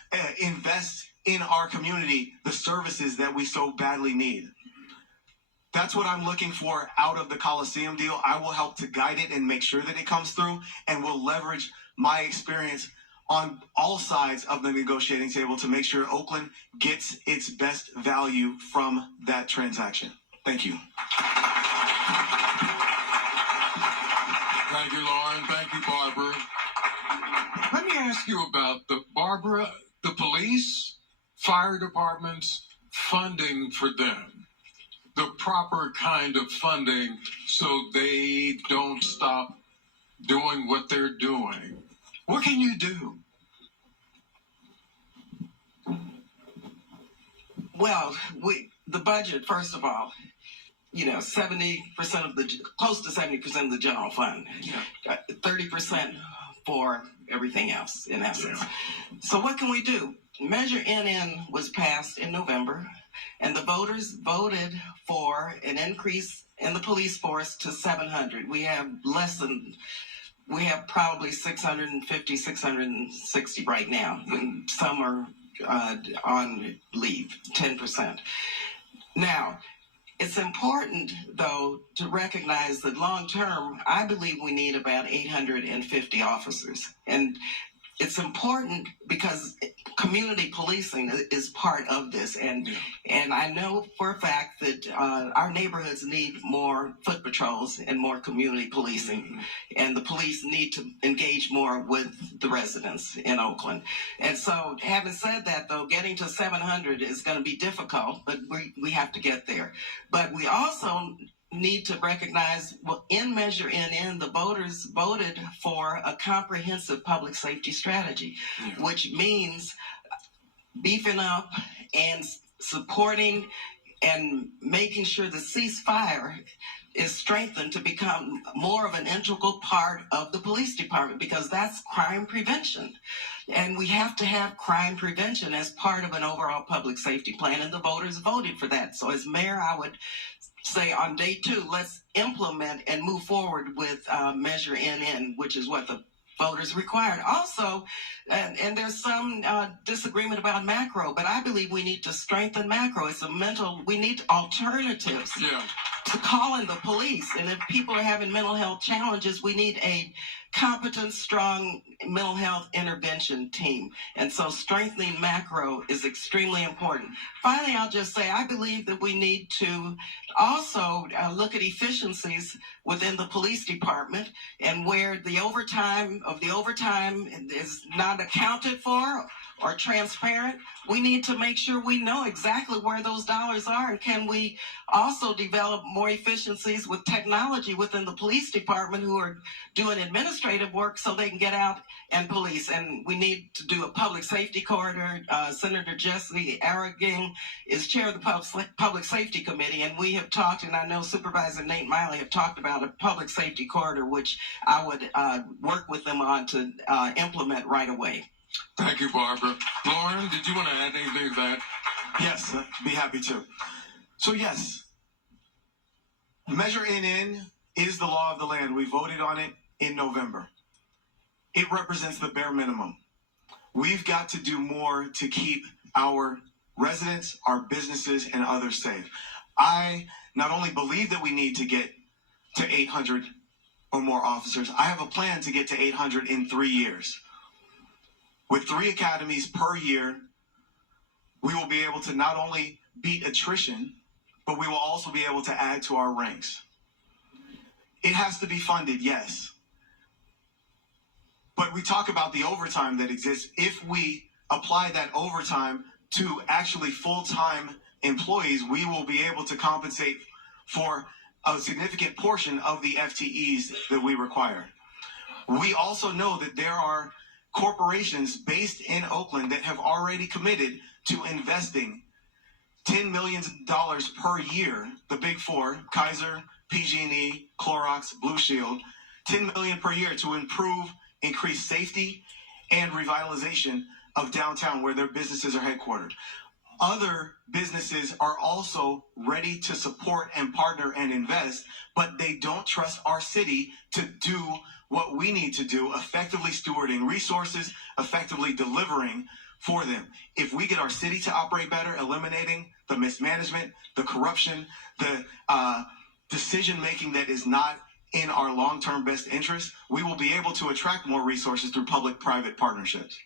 invest in our community, the services that we so badly need. That's what I'm looking for out of the Coliseum deal. I will help to guide it and make sure that it comes through, and will leverage my experience on all sides of the negotiating table to make sure Oakland gets its best value from that transaction. Thank you. Thank you, Loren. Thank you, Barbara. Let me ask you about the police, fire departments, funding for them. The proper kind of funding so they don't stop doing what they're doing. What can you do? Well, the budget, first of all, 70% close to 70% of the general fund, 30% for everything else, in essence. Yeah. So what can we do? Measure NN was passed in November, and the voters voted for an increase in the police force to 700. We have probably 650, 660 right now, and some are on leave, 10%. Now, it's important, though, to recognize that long term, I believe we need about 850 officers. And it's important because community policing is part of this. And I know for a fact that our neighborhoods need more foot patrols and more community policing. Mm-hmm. And the police need to engage more with the residents in Oakland. And so, having said that, though, getting to 700 is going to be difficult, but we have to get there. But we also need to recognize, in Measure NN, the voters voted for a comprehensive public safety strategy, which means beefing up and supporting and making sure the ceasefire is strengthened to become more of an integral part of the police department, because that's crime prevention. And we have to have crime prevention as part of an overall public safety plan, and the voters voted for that. So as mayor, I would say on day 2, let's implement and move forward with Measure NN, which is what the voters required. Also, and there's some disagreement about macro, but I believe we need to strengthen macro. We need alternatives to calling the police. And if people are having mental health challenges, we need a competent, strong mental health intervention team. And so strengthening macro is extremely important. Finally, I'll just say, I believe that we need to also look at efficiencies within the police department, and where the overtime is not accounted for or transparent, we need to make sure we know exactly where those dollars are. And can we also develop more efficiencies with technology within the police department, who are doing administrative work, so they can get out and police? And we need to do a public safety corridor. Senator Jesse Arreguin is chair of the Public Safety Committee, and we have talked, and I know Supervisor Nate Miley have talked about a public safety corridor, which I would work with them on to implement right away. Thank you, Barbara. Loren, did you want to add anything to that? Yes, be happy to. So yes, Measure NN is the law of the land. We voted on it in November. It represents the bare minimum. We've got to do more to keep our residents, our businesses, and others safe. I not only believe that we need to get to 800 or more officers, I have a plan to get to 800 in 3 years. With 3 academies per year, we will be able to not only beat attrition, but we will also be able to add to our ranks. It has to be funded, yes. But we talk about the overtime that exists. If we apply that overtime to actually full-time employees, we will be able to compensate for a significant portion of the FTEs that we require. We also know that there are corporations based in Oakland that have already committed to investing $10 million per year, the big 4, Kaiser, PG&E, Clorox, Blue Shield, $10 million per year to increase safety and revitalization of downtown where their businesses are headquartered. Other businesses are also ready to support and partner and invest, but they don't trust our city to do what we need to do, effectively stewarding resources, effectively delivering for them. If we get our city to operate better, eliminating the mismanagement, the corruption, the decision-making that is not in our long-term best interest, we will be able to attract more resources through public-private partnerships.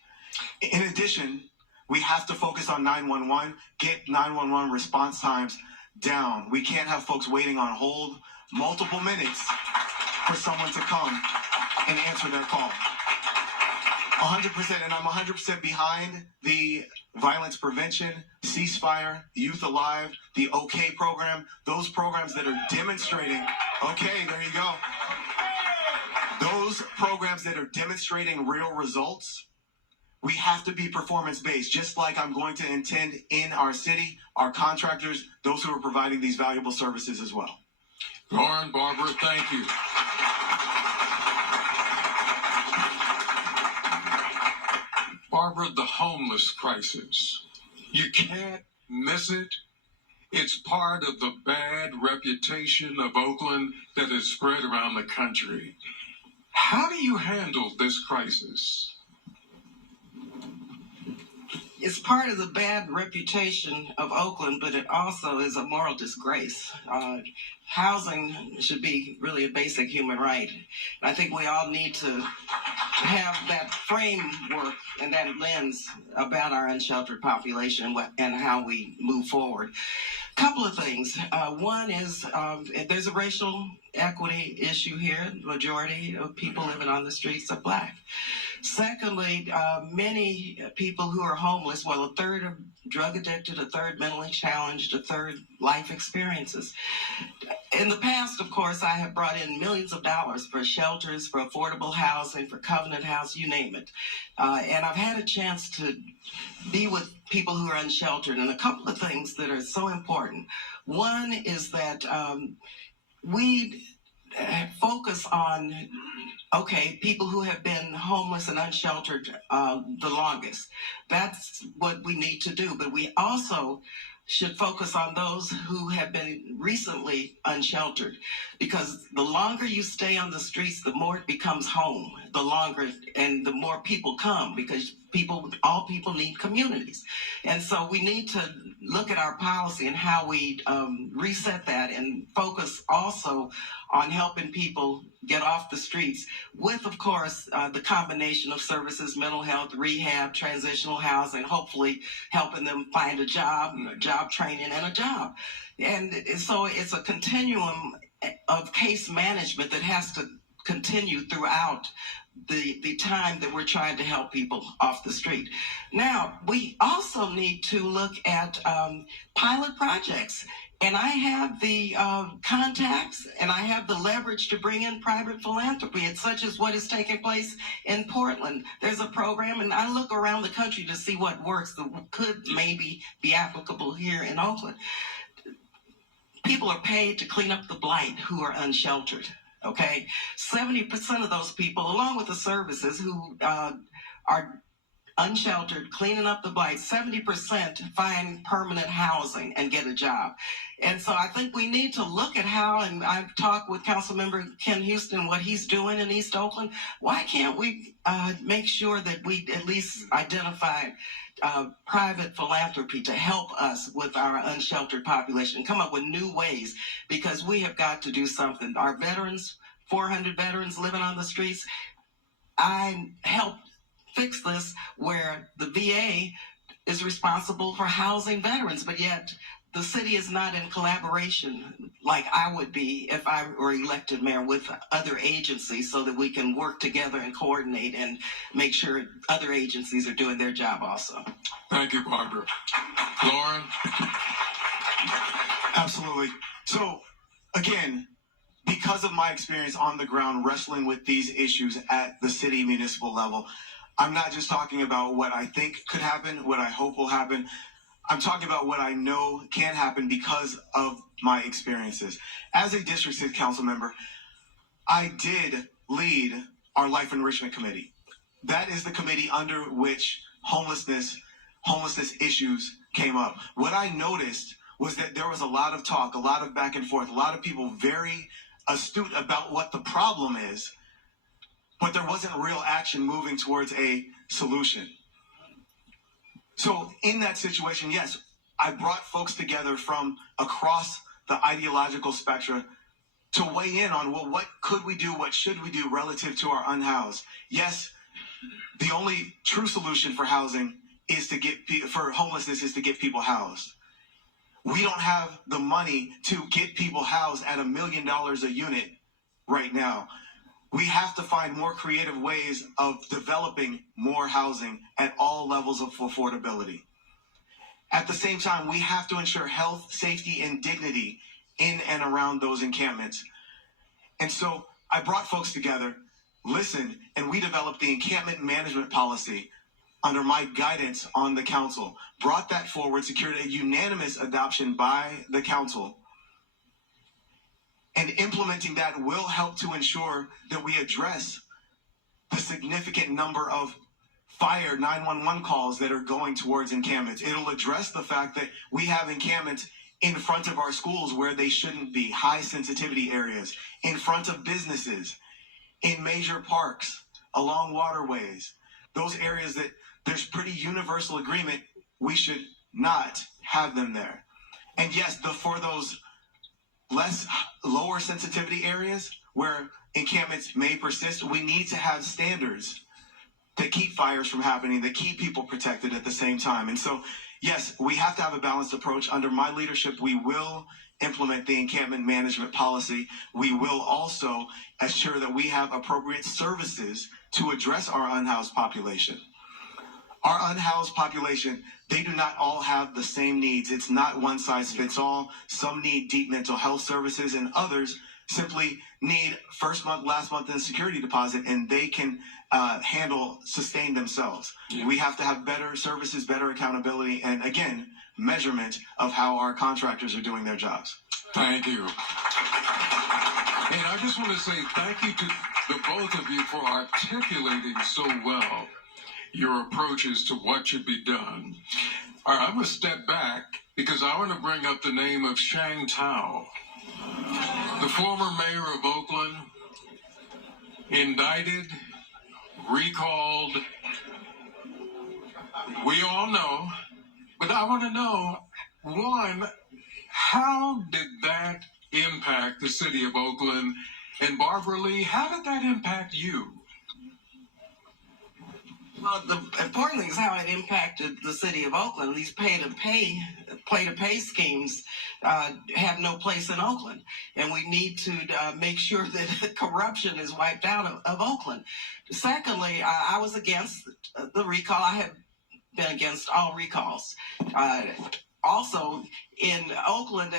In addition, we have to focus on 911, get 911 response times down. We can't have folks waiting on hold multiple minutes for someone to come and answer their call. 100%, and I'm 100% behind the violence prevention, ceasefire, Youth Alive, the OK program, those programs that are demonstrating, okay, there you go. Those programs that are demonstrating real results We have to be performance-based, just like I'm going to intend in our city, our contractors, those who are providing these valuable services as well. Loren, Barbara, thank you. Barbara, the homeless crisis. You can't miss it. It's part of the bad reputation of Oakland that has spread around the country. How do you handle this crisis? It's part of the bad reputation of Oakland, but it also is a moral disgrace. Housing should be really a basic human right. I think we all need to have that framework and that lens about our unsheltered population and how we move forward. Couple of things. One is there's a racial equity issue here. The majority of people living on the streets are Black. Secondly, many people who are homeless, well, a third are drug addicted, a third mentally challenged, a third life experiences. In the past, of course, I have brought in millions of dollars for shelters, for affordable housing, for Covenant House, you name it. And I've had a chance to be with people who are unsheltered, and a couple of things that are so important. One is that we focus on people who have been homeless and unsheltered the longest. That's what we need to do. But we also should focus on those who have been recently unsheltered, because the longer you stay on the streets, the more it becomes home, the longer and the more people come, because all people need communities. And so we need to look at our policy and how we reset that and focus also on helping people get off the streets with, of course, the combination of services, mental health, rehab, transitional housing, hopefully helping them find a job training, and a job. And so it's a continuum of case management that has to continue throughout the time that we're trying to help people off the street. Now, we also need to look at pilot projects. And I have the contacts and I have the leverage to bring in private philanthropy. It's such as what is taking place in Portland. There's a program, and I look around the country to see what works that could maybe be applicable here in Oakland. People are paid to clean up the blight who are unsheltered. Okay, 70% of those people, along with the services who are unsheltered, cleaning up the blight, 70% find permanent housing and get a job. And so I think we need to look at how, and I've talked with Councilmember Ken Houston, what he's doing in East Oakland. Why can't we make sure that we at least identify private philanthropy to help us with our unsheltered population, come up with new ways, because we have got to do something. Our veterans, 400 veterans living on the streets, I helped fix this where the VA is responsible for housing veterans, but yet the city is not in collaboration like I would be if I were elected mayor with other agencies, so that we can work together and coordinate and make sure other agencies are doing their job also. Thank you, Barbara. Loren? Absolutely. So, again, because of my experience on the ground wrestling with these issues at the city municipal level, I'm not just talking about what I think could happen, what I hope will happen. I'm talking about what I know can happen because of my experiences. As a district city council member, I did lead our Life Enrichment Committee. That is the committee under which homelessness issues came up. What I noticed was that there was a lot of talk, a lot of back and forth, a lot of people very astute about what the problem is, but there wasn't real action moving towards a solution. So in that situation, yes, I brought folks together from across the ideological spectrum to weigh in on, well, what could we do? What should we do relative to our unhoused? Yes, the only true solution for housing is for homelessness is to get people housed. We don't have the money to get people housed at $1 million a unit right now. We have to find more creative ways of developing more housing at all levels of affordability. At the same time, we have to ensure health, safety, and dignity in and around those encampments. And so I brought folks together, listened, and we developed the encampment management policy under my guidance on the council, brought that forward, secured a unanimous adoption by the council. And implementing that will help to ensure that we address the significant number of fire 911 calls that are going towards encampments. It'll address the fact that we have encampments in front of our schools where they shouldn't be, high sensitivity areas, in front of businesses, in major parks, along waterways, those areas that there's pretty universal agreement we should not have them there. And yes, for those lower sensitivity areas where encampments may persist, we need to have standards that keep fires from happening, that keep people protected at the same time. And so, yes, we have to have a balanced approach. Under my leadership, we will implement the encampment management policy. We will also assure that we have appropriate services to address our unhoused population. Our unhoused population, they do not all have the same needs. It's not one size fits all. Some need deep mental health services, and others simply need first month, last month in security deposit, and they can sustain themselves. Yeah. We have to have better services, better accountability, and again, measurement of how our contractors are doing their jobs. Thank you. And I just want to say thank you to the both of you for articulating so well your approaches to what should be done. All right, I'm going to step back because I want to bring up the name of Shang Tao, the former mayor of Oakland, indicted, recalled. We all know, but I want to know, one, how did that impact the city of Oakland? And Barbara Lee, how did that impact you? Well, the important thing is how it impacted the city of Oakland. These pay-to-pay schemes have no place in Oakland, and we need to make sure that corruption is wiped out of Oakland. Secondly, I was against the recall. I have been against all recalls. Also, in Oakland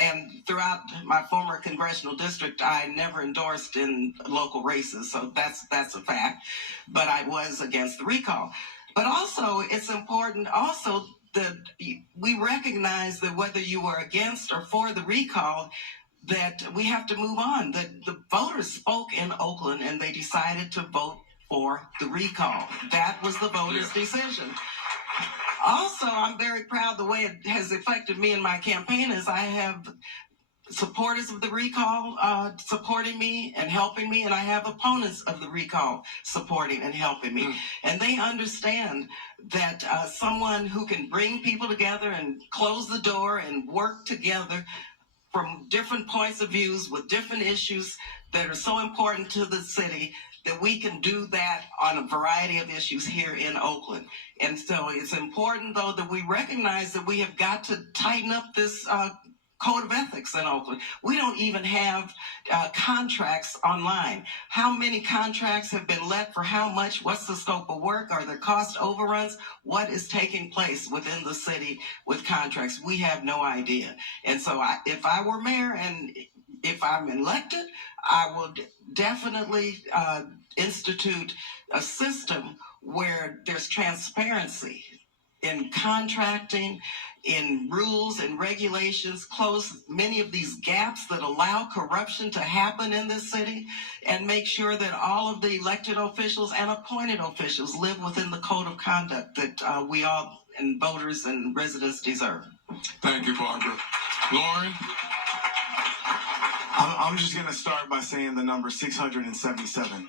and throughout my former congressional district, I never endorsed in local races, so that's a fact. But I was against the recall. But also, it's important also that we recognize that whether you were against or for the recall, that we have to move on. That the voters spoke in Oakland and they decided to vote for the recall. That was the voters' decision. Also, I'm very proud the way it has affected me in my campaign is I have supporters of the recall supporting me and helping me, and I have opponents of the recall supporting and helping me. And they understand that someone who can bring people together and close the door and work together from different points of views with different issues that are so important to the city, that we can do that on a variety of issues here in Oakland. And so it's important, though, that we recognize that we have got to tighten up this code of ethics in Oakland. We don't even have contracts online. How many contracts have been let for how much? What's the scope of work? Are there cost overruns? What is taking place within the city with contracts? We have no idea. And so if I were mayor and if I'm elected, I would definitely institute a system where there's transparency in contracting, in rules and regulations, close many of these gaps that allow corruption to happen in this city, and make sure that all of the elected officials and appointed officials live within the code of conduct that we all and voters and residents deserve. Thank you, Barbara. Loren? I'm just going to start by saying the number 677.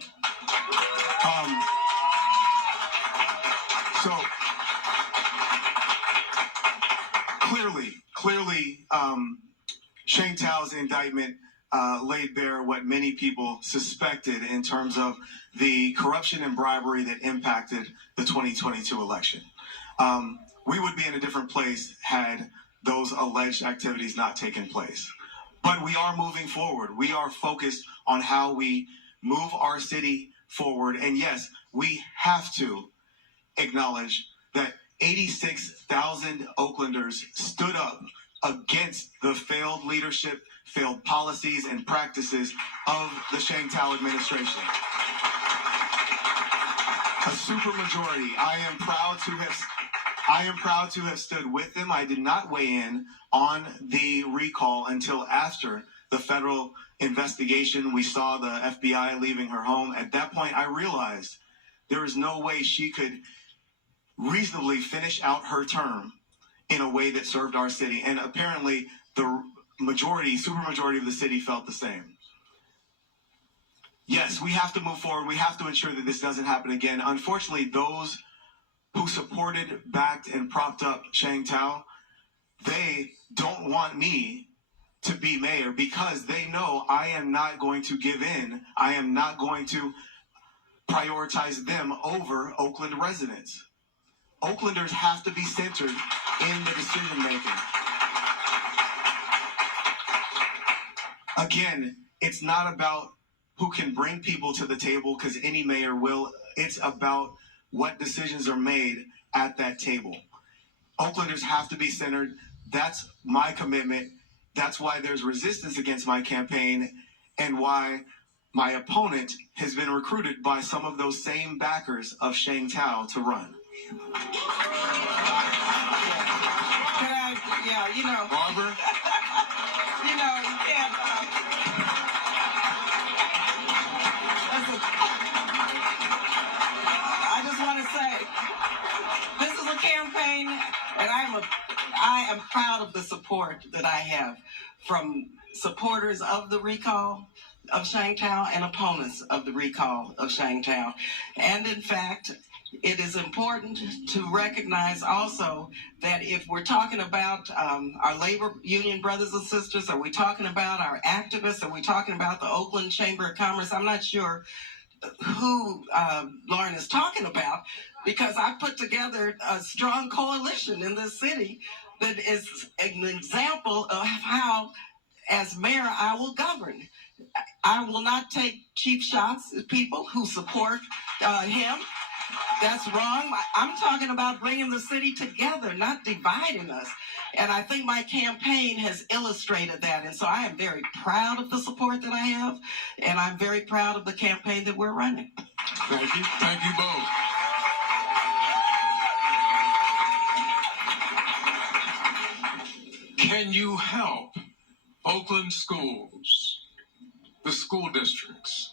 So clearly, Shang Tao's indictment laid bare what many people suspected in terms of the corruption and bribery that impacted the 2022 election. We would be in a different place had those alleged activities not taken place. But we are moving forward. We are focused on how we move our city forward. And yes, we have to acknowledge that 86,000 Oaklanders stood up against the failed leadership, failed policies, and practices of the Shang Tao administration. a supermajority. I am proud to have stood with them. I did not weigh in on the recall until after the federal investigation. We saw the FBI leaving her home. At that point, I realized there is no way she could reasonably finish out her term in a way that served our city. And apparently the supermajority of the city felt the same. Yes, we have to move forward. We have to ensure that this doesn't happen again. Unfortunately, those who supported, backed, and propped up Sheng Tao, they don't want me to be mayor because they know I am not going to give in. I am not going to prioritize them over Oakland residents. Oaklanders have to be centered in the decision making. Again, it's not about who can bring people to the table, because any mayor will. It's about what decisions are made at that table. Oaklanders have to be centered. That's my commitment. That's why there's resistance against my campaign, and why my opponent has been recruited by some of those same backers of Sheng Tao to run. Barbara? You can't. Listen, I just want to say, this is a campaign, and I am proud of the support that I have from supporters of the recall of Sheng Tao and opponents of the recall of Sheng Tao. And in fact, it is important to recognize also that if we're talking about our labor union brothers and sisters, are we talking about our activists, are we talking about the Oakland Chamber of Commerce? I'm not sure who Loren is talking about, because I put together a strong coalition in this city that is an example of how, as mayor, I will govern. I will not take cheap shots at people who support him. That's wrong. I'm talking about bringing the city together, not dividing us. And I think my campaign has illustrated that. And so I am very proud of the support that I have. And I'm very proud of the campaign that we're running. Thank you. Thank you both. Can you help Oakland schools, the school districts?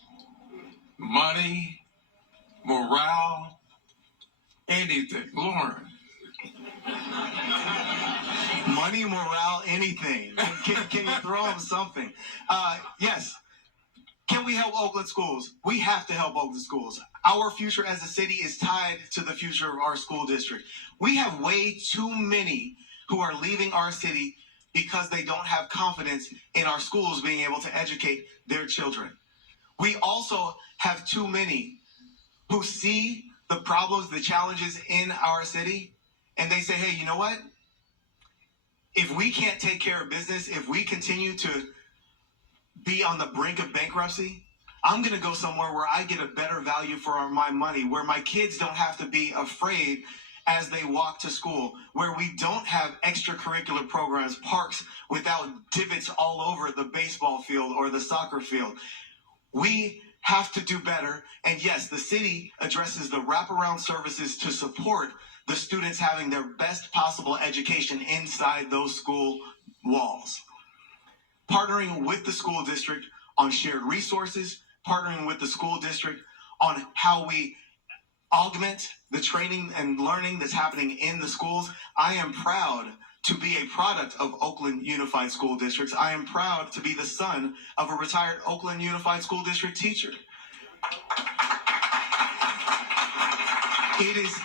Money, morale, anything. Loren. Money, morale, anything. Can you throw them something? Yes. Can we help Oakland schools? We have to help Oakland schools. Our future as a city is tied to the future of our school district. We have way too many who are leaving our city because they don't have confidence in our schools being able to educate their children. We also have too many who see the problems, the challenges in our city, and they say, hey, you know what? If we can't take care of business, if we continue to be on the brink of bankruptcy, I'm going to go somewhere where I get a better value for my money, where my kids don't have to be afraid as they walk to school, where we don't have extracurricular programs, parks without divots all over the baseball field or the soccer field. We have to do better. And yes, the city addresses the wraparound services to support the students having their best possible education inside those school walls. Partnering with the school district on shared resources, partnering with the school district on how we augment the training and learning that's happening in the schools. I am proud to be a product of Oakland Unified School Districts. I am proud to be the son of a retired Oakland Unified School District teacher. It is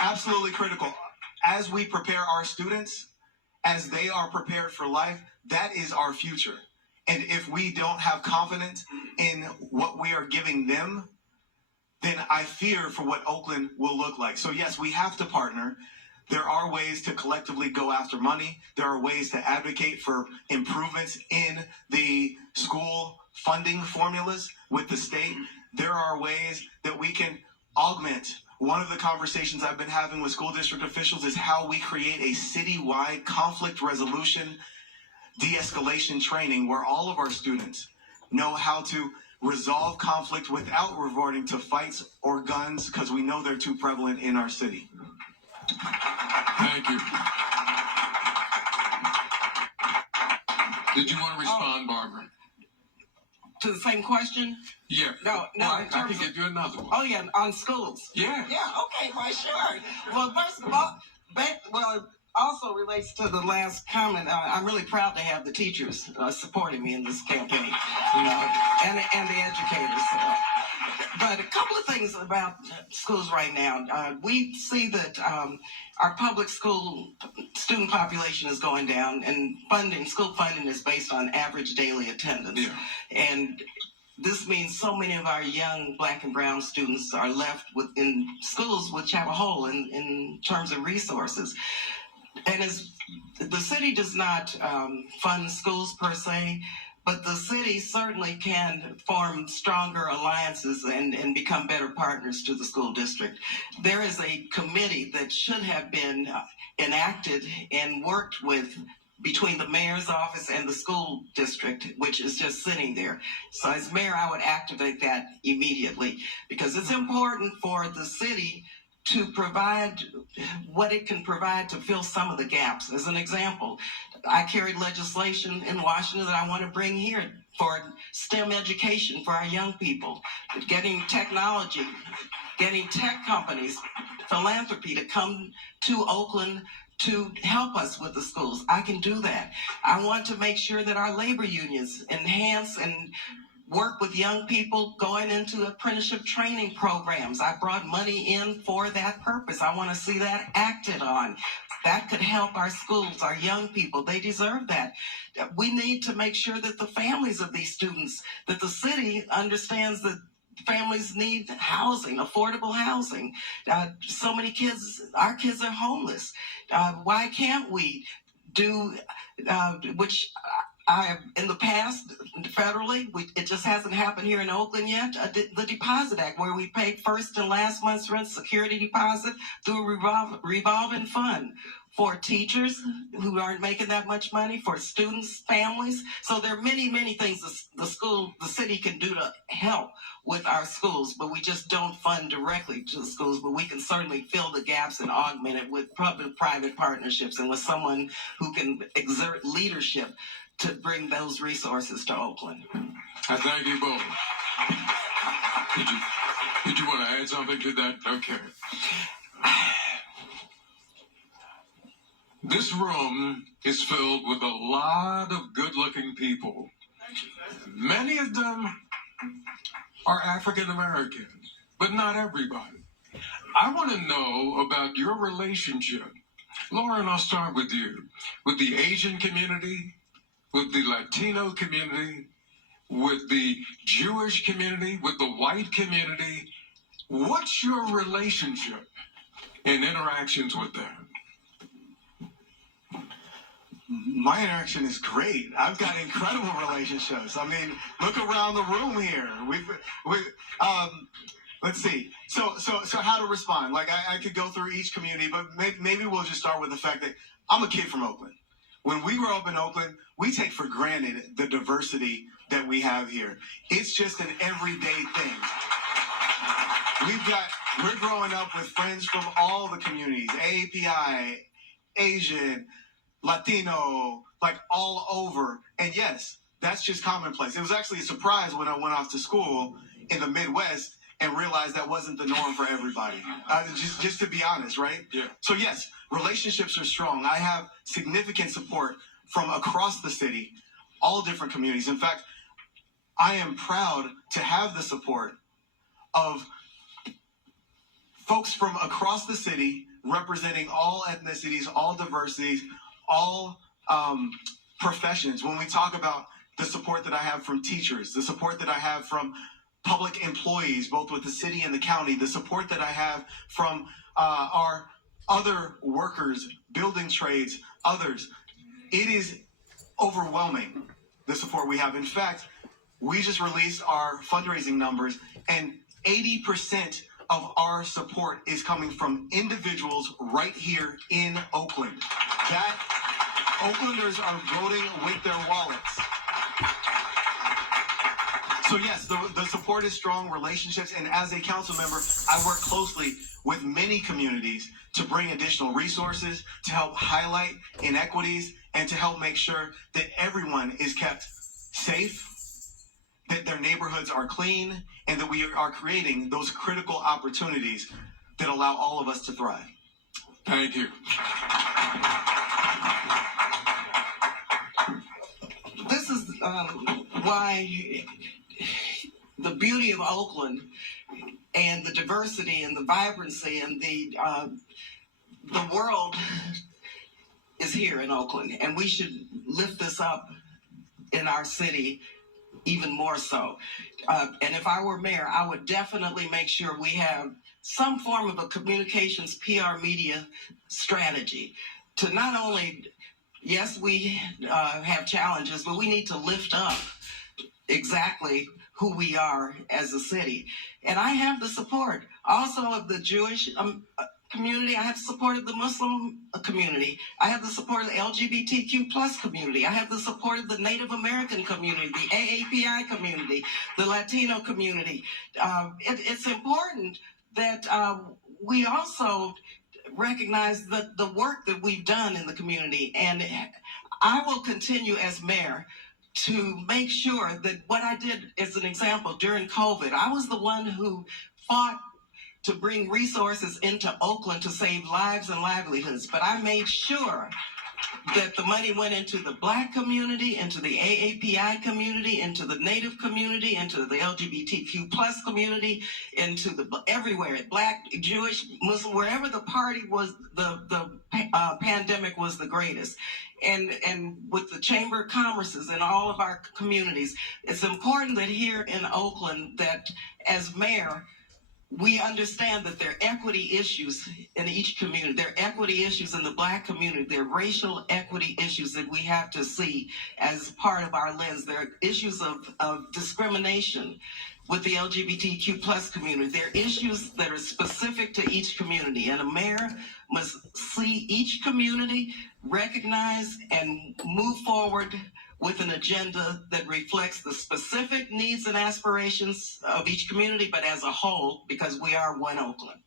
absolutely critical. As we prepare our students, as they are prepared for life, that is our future. And if we don't have confidence in what we are giving them, then I fear for what Oakland will look like. So yes, we have to partner. There are ways to collectively go after money. There are ways to advocate for improvements in the school funding formulas with the state. There are ways that we can augment. One of the conversations I've been having with school district officials is how we create a citywide conflict resolution, de-escalation training where all of our students know how to resolve conflict without resorting to fights or guns, because we know they're too prevalent in our city. Thank you. Did you want to respond, Barbara? To the same question? Yeah. No. Well, I can give you another one. Oh, yeah, on schools. Yeah. Yeah, okay, well, sure. Well, first of all, it also relates to the last comment. I'm really proud to have the teachers supporting me in this campaign, and the educators. But a couple of things about schools right now. We see that our public school student population is going down, and school funding is based on average daily attendance. Yeah. And this means so many of our young Black and brown students are left in schools which have a hole in terms of resources. And as the city does not fund schools per se, but the city certainly can form stronger alliances and become better partners to the school district. There is a committee that should have been enacted and worked with between the mayor's office and the school district, which is just sitting there. So as mayor, I would activate that immediately, because it's important for the city to provide what it can provide to fill some of the gaps. As an example, I carried legislation in Washington that I want to bring here for STEM education for our young people, getting technology, getting tech companies, philanthropy to come to Oakland to help us with the schools. I can do that. I want to make sure that our labor unions enhance and work with young people going into apprenticeship training programs. I brought money in for that purpose. I want to see that acted on. That could help our schools, our young people. They deserve that. We need to make sure that the families of these students, that the city understands that families need housing, affordable housing. So many kids, our kids are homeless. Why can't we do, which I have in the past, federally, it just hasn't happened here in Oakland yet, the Deposit Act, where we paid first and last month's rent security deposit through a revolving fund for teachers who aren't making that much money, for students, families. So there are many, many things the city can do to help with our schools, but we just don't fund directly to the schools, but we can certainly fill the gaps and augment it with public-private partnerships and with someone who can exert leadership to bring those resources to Oakland. I thank you both. Did you want to add something to that? Okay. This room is filled with a lot of good-looking people. Many of them are African American, but not everybody. I want to know about your relationship. Loren, I'll start with you. With the Asian community, with the Latino community, with the Jewish community, with the white community. What's your relationship and interactions with them? My interaction is great. I've got incredible relationships. I mean, look around the room here. Let's see. So how to respond? Like I could go through each community, but maybe we'll just start with the fact that I'm a kid from Oakland. When we grow up in Oakland, we take for granted the diversity that we have here. It's just an everyday thing. We're growing up with friends from all the communities, AAPI, Asian, Latino, like all over. And yes, that's just commonplace. It was actually a surprise when I went off to school in the Midwest and realized that wasn't the norm for everybody. Just to be honest, right? Yeah. So yes, relationships are strong. I have significant support from across the city, all different communities. In fact, I am proud to have the support of folks from across the city representing all ethnicities, all diversities, all professions. When we talk about the support that I have from teachers, the support that I have from public employees, both with the city and the county, the support that I have from our other workers, building trades, others, it is overwhelming, the support we have. In fact, we just released our fundraising numbers, and 80% of our support is coming from individuals right here in Oakland. That Oaklanders are voting with their wallets. So yes, the support is strong, relationships, and as a council member, I work closely with many communities to bring additional resources, to help highlight inequities, and to help make sure that everyone is kept safe, that their neighborhoods are clean, and that we are creating those critical opportunities that allow all of us to thrive. Thank you. This is why the beauty of Oakland and the diversity and the vibrancy and the world is here in Oakland, and we should lift this up in our city even more so. And if I were mayor, I would definitely make sure we have some form of a communications PR media strategy to not only, yes, we have challenges, but we need to lift up exactly who we are as a city. And I have the support also of the Jewish community. I have the support of the Muslim community. I have the support of the LGBTQ plus community. I have the support of the Native American community, the AAPI community, the Latino community. It's important that we also recognize the work that we've done in the community. And I will continue as mayor to make sure that what I did as an example during COVID, I was the one who fought to bring resources into Oakland to save lives and livelihoods. But I made sure that the money went into the Black community, into the AAPI community, into the Native community, into the LGBTQ plus community, into the everywhere, Black, Jewish, Muslim, wherever the party was, the pandemic was the greatest. And with the Chamber of Commerce's in all of our communities, it's important that here in Oakland, that as mayor, we understand that there are equity issues in each community. There are equity issues in the Black community. There are racial equity issues that we have to see as part of our lens. There are issues of discrimination with the LGBTQ plus community. There are issues that are specific to each community, and a mayor must see each community, recognize, and move forward with an agenda that reflects the specific needs and aspirations of each community, but as a whole, because we are one Oakland.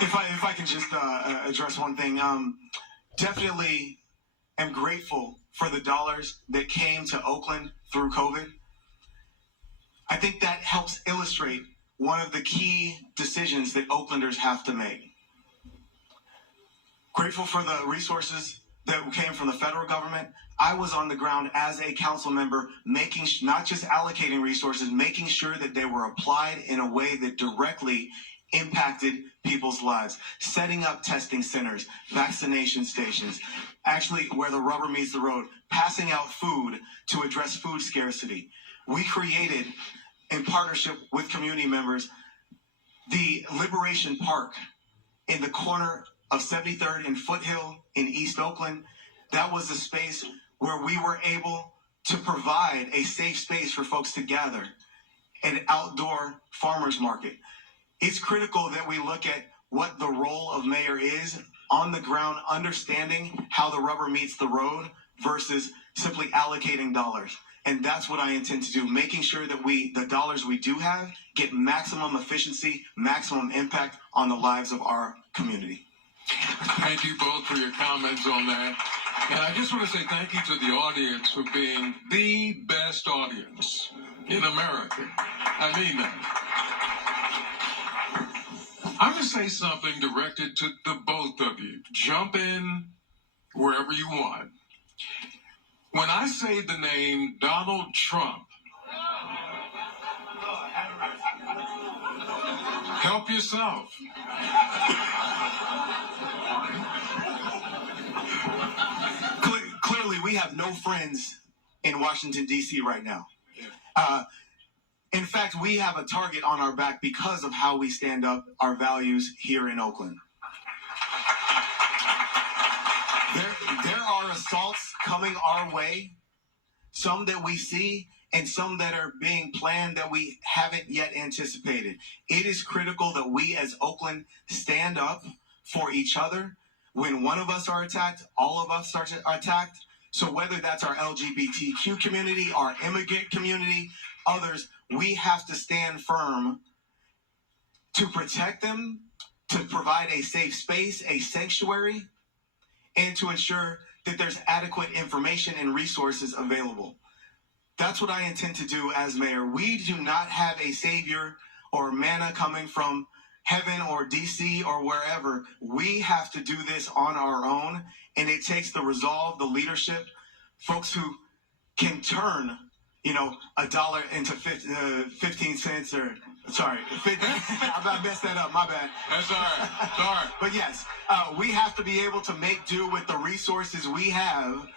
If I can just address one thing, definitely am grateful for the dollars that came to Oakland through COVID. I think that helps illustrate one of the key decisions that Oaklanders have to make. Grateful for the resources that came from the federal government. I was on the ground as a council member, not just allocating resources, making sure that they were applied in a way that directly impacted people's lives, setting up testing centers, vaccination stations, actually where the rubber meets the road, passing out food to address food scarcity. We created, in partnership with community members, the Liberation Park in the corner of 73rd and Foothill in East Oakland. That was a space where we were able to provide a safe space for folks to gather, an outdoor farmers market. It's critical that we look at what the role of mayor is on the ground, understanding how the rubber meets the road versus simply allocating dollars. And that's what I intend to do, making sure that the dollars we do have get maximum efficiency, maximum impact on the lives of our community. Thank you both for your comments on that. And I just want to say thank you to the audience for being the best audience in America. I mean that. I'm going to say something directed to the both of you. Jump in wherever you want. When I say the name Donald Trump, help yourself. Clearly, we have no friends in Washington, D.C. right now. In fact, we have a target on our back because of how we stand up our values here in Oakland. There are assaults coming our way, some that we see and some that are being planned that we haven't yet anticipated. It is critical that we as Oakland stand up for each other. When one of us are attacked, all of us are attacked. So whether that's our LGBTQ community, our immigrant community, others, we have to stand firm to protect them, to provide a safe space, a sanctuary, and to ensure that there's adequate information and resources available. That's what I intend to do as mayor. We do not have a savior or manna coming from heaven or DC or wherever. We have to do this on our own, and it takes the resolve, the leadership, folks who can turn, a dollar into 15 cents or, sorry, 50, I messed that up, my bad. That's all right. It's all right. But yes, we have to be able to make do with the resources we have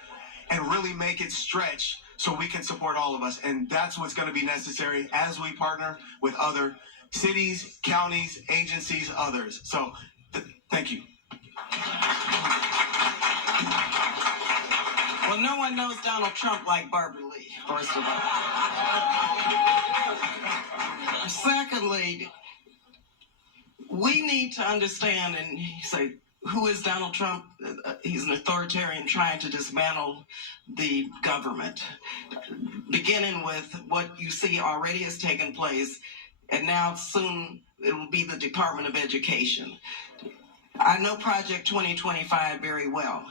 and really make it stretch so we can support all of us. And that's what's going to be necessary as we partner with other cities, counties, agencies, others. So thank you. Well, no one knows Donald Trump like Barbara Lee, first of all. Secondly, we need to understand, and you say, who is Donald Trump? He's an authoritarian trying to dismantle the government, beginning with what you see already has taken place, and now soon it will be the Department of Education. I know Project 2025 very well.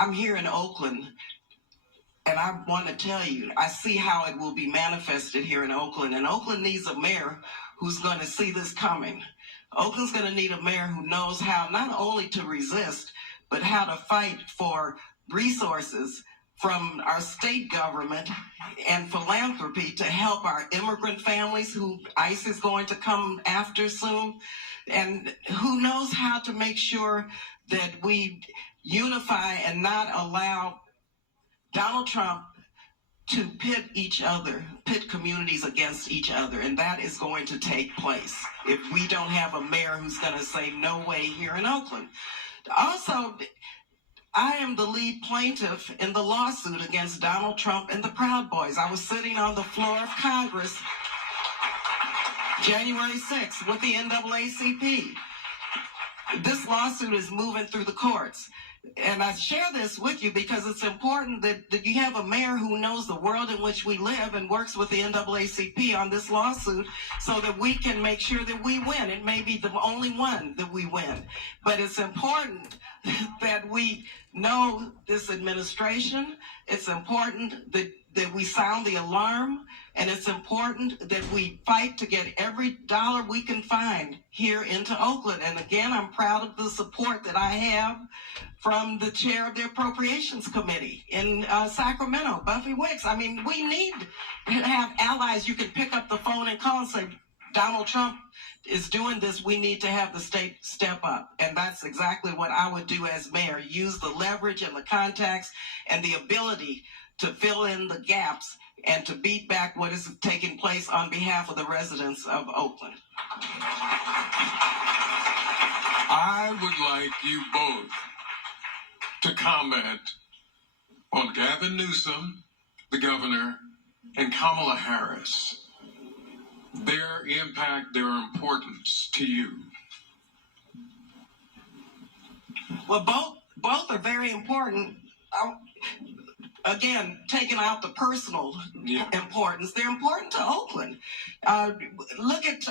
I'm here in Oakland, and I want to tell you, I see how it will be manifested here in Oakland, and Oakland needs a mayor who's going to see this coming. Oakland's going to need a mayor who knows how not only to resist, but how to fight for resources from our state government and philanthropy to help our immigrant families who ICE is going to come after soon, and who knows how to make sure that we unify and not allow Donald Trump to pit communities against each other. And that is going to take place if we don't have a mayor who's going to say no way here in Oakland. Also, I am the lead plaintiff in the lawsuit against Donald Trump and the Proud Boys. I was sitting on the floor of Congress January 6th with the NAACP. This lawsuit is moving through the courts. And I share this with you because it's important that you have a mayor who knows the world in which we live and works with the NAACP on this lawsuit so that we can make sure that we win. It may be the only one that we win. But it's important that we know this administration. It's important that we sound the alarm. And it's important that we fight to get every dollar we can find here into Oakland. And again, I'm proud of the support that I have from the chair of the Appropriations Committee in Sacramento, Buffy Wicks. I mean, we need to have allies you can pick up the phone and call and say, Donald Trump is doing this. We need to have the state step up. And that's exactly what I would do as mayor. Use the leverage and the contacts and the ability to fill in the gaps and to beat back what is taking place on behalf of the residents of Oakland. I would like you both to comment on Gavin Newsom, the governor, and Kamala Harris. Their impact, their importance to you. Well, both are very important. Again, taking out the personal importance, they're important to Oakland. Look at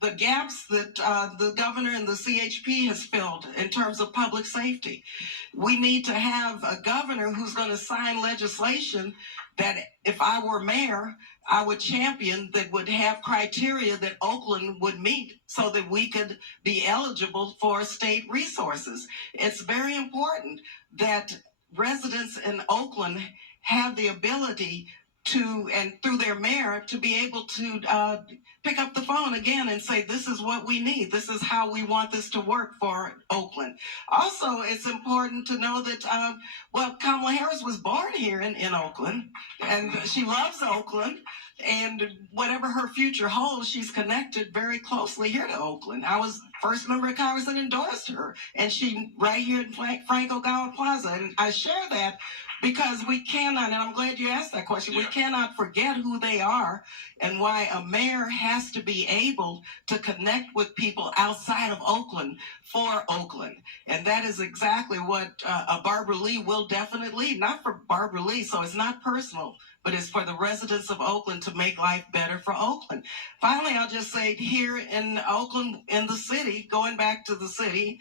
the gaps that the governor and the CHP has filled in terms of public safety. We need to have a governor who's going to sign legislation that if I were mayor, I would champion, that would have criteria that Oakland would meet so that we could be eligible for state resources. It's very important that residents in Oakland have the ability to, and through their mayor, to be able to pick up the phone again and say, this is what we need. This is how we want this to work for Oakland. Also, it's important to know that, Kamala Harris was born here in Oakland, and she loves Oakland. And whatever her future holds, she's connected very closely here to Oakland. I was first member of Congress that endorsed her, and she right here in Frank Ogawa Plaza. And I share that Because we cannot, and I'm glad you asked that question, we cannot forget who they are and why a mayor has to be able to connect with people outside of Oakland for Oakland. And that is exactly what a Barbara Lee will definitely, not for Barbara Lee, so it's not personal, but it's for the residents of Oakland to make life better for Oakland. Finally, I'll just say here in Oakland, in the city, going back to the city,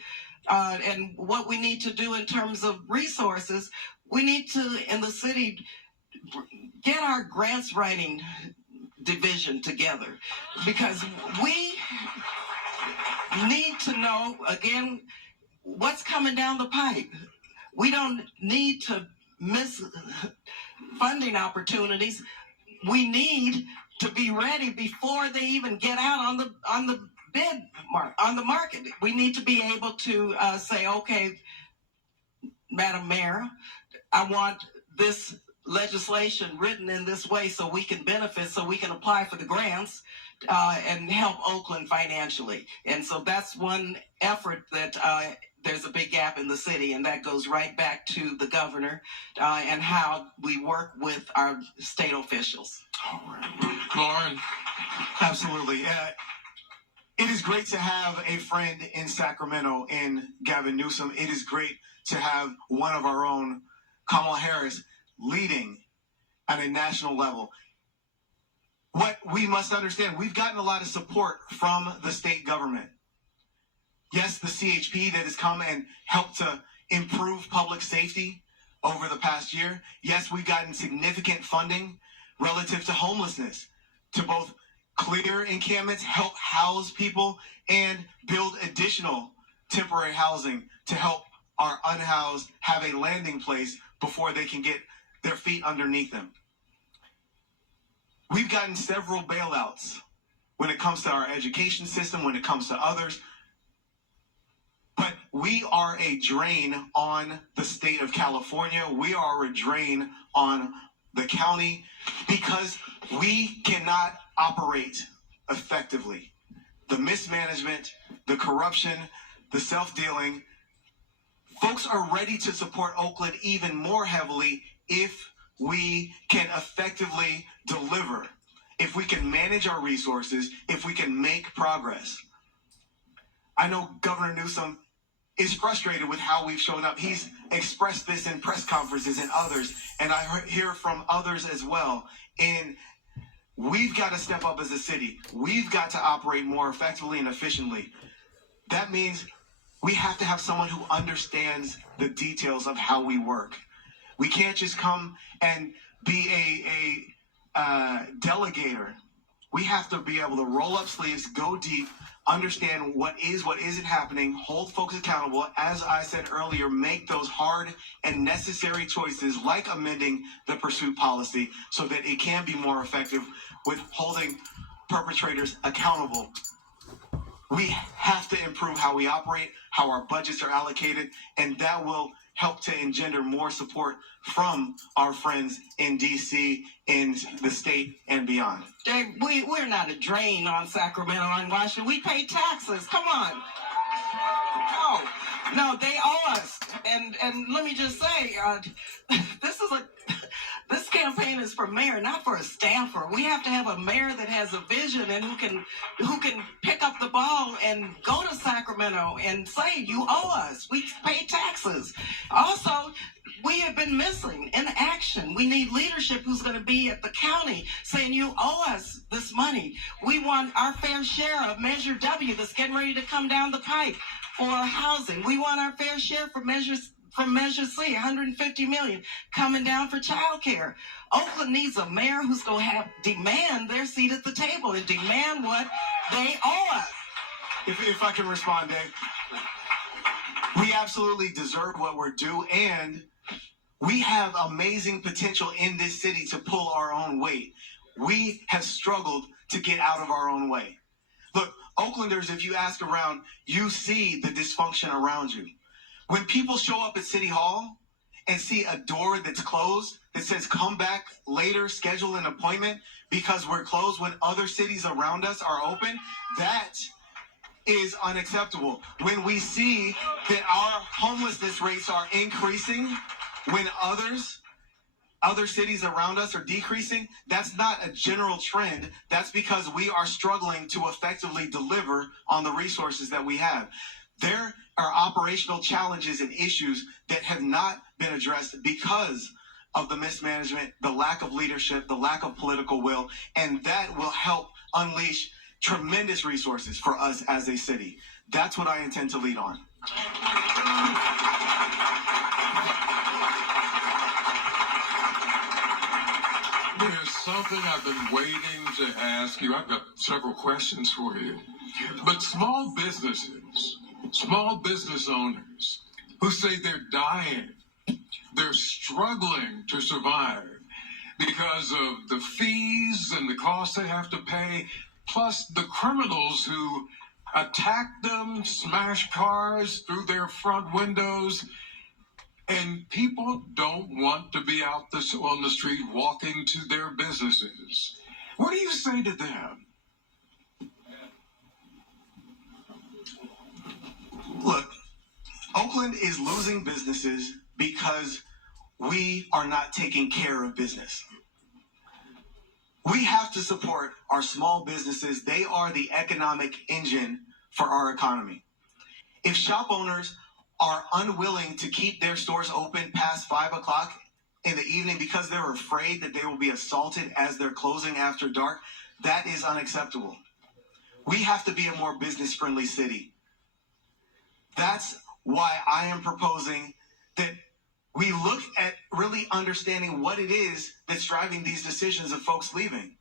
and what we need to do in terms of resources, we need to, in the city, get our grants writing division together, because we need to know, again, what's coming down the pipe. We don't need to miss funding opportunities. We need to be ready before they even get out on the bid on the market. We need to be able to say, okay, Madam Mayor, I want this legislation written in this way so we can benefit, so we can apply for the grants and help Oakland financially. And so that's one effort that there's a big gap in the city, and that goes right back to the governor and how we work with our state officials. All right. Loren. Absolutely. It is great to have a friend in Sacramento in Gavin Newsom. It is great to have one of our own, Kamala Harris, leading at a national level. What we must understand, we've gotten a lot of support from the state government. Yes, the CHP that has come and helped to improve public safety over the past year. Yes, we've gotten significant funding relative to homelessness, to both clear encampments, help house people, and build additional temporary housing to help our unhoused have a landing place before they can get their feet underneath them. We've gotten several bailouts when it comes to our education system, when it comes to others. But we are a drain on the state of California. We are a drain on the county because we cannot operate effectively. The mismanagement, the corruption, the self-dealing. Folks are ready to support Oakland even more heavily if we can effectively deliver, if we can manage our resources, if we can make progress. I know Governor Newsom is frustrated with how we've shown up. He's expressed this in press conferences and others, and I hear from others as well. And we've got to step up as a city. We've got to operate more effectively and efficiently. That means we have to have someone who understands the details of how we work. We can't just come and be a delegator. We have to be able to roll up sleeves, go deep, understand what isn't happening, hold folks accountable. As I said earlier, make those hard and necessary choices like amending the pursuit policy so that it can be more effective with holding perpetrators accountable. We have to improve how we operate, how our budgets are allocated, and that will help to engender more support from our friends in D.C., in the state, and beyond. Dave, we're not a drain on Sacramento and Washington. We pay taxes. Come on. No, they owe us. And let me just say, this campaign is for mayor, not for a staffer. We have to have a mayor that has a vision and who can pick up the ball and go to Sacramento and say, you owe us. We pay taxes. Also, we have been missing in action. We need leadership who's going to be at the county saying, you owe us this money. We want our fair share of Measure W that's getting ready to come down the pipe for housing. We want our fair share from Measure C, $150 million coming down for childcare. Oakland needs a mayor who's going to demand their seat at the table and demand what they owe us. If I can respond, Dave. We absolutely deserve what we're due, and we have amazing potential in this city to pull our own weight. We have struggled to get out of our own way. Look, Oaklanders, if you ask around, you see the dysfunction around you. When people show up at City Hall and see a door that's closed that says come back later, schedule an appointment because we're closed when other cities around us are open, that is unacceptable. When we see that our homelessness rates are increasing when others other cities around us are decreasing, that's not a general trend. That's because we are struggling to effectively deliver on the resources that we have. There are operational challenges and issues that have not been addressed because of the mismanagement, the lack of leadership, the lack of political will, and that will help unleash tremendous resources for us as a city. That's what I intend to lead on. There's something I've been waiting to ask you. I've got several questions for you. But small business owners who say they're dying, they're struggling to survive because of the fees and the costs they have to pay, plus the criminals who attack them, smash cars through their front windows. And people don't want to be out on the street walking to their businesses. What do you say to them? Look, Oakland is losing businesses because we are not taking care of business. We have to support our small businesses. They are the economic engine for our economy. If shop owners are unwilling to keep their stores open past 5 o'clock in the evening because they're afraid that they will be assaulted as they're closing after dark, that is unacceptable. We have to be a more business-friendly city. That's why I am proposing that we look at really understanding what it is that's driving these decisions of folks leaving.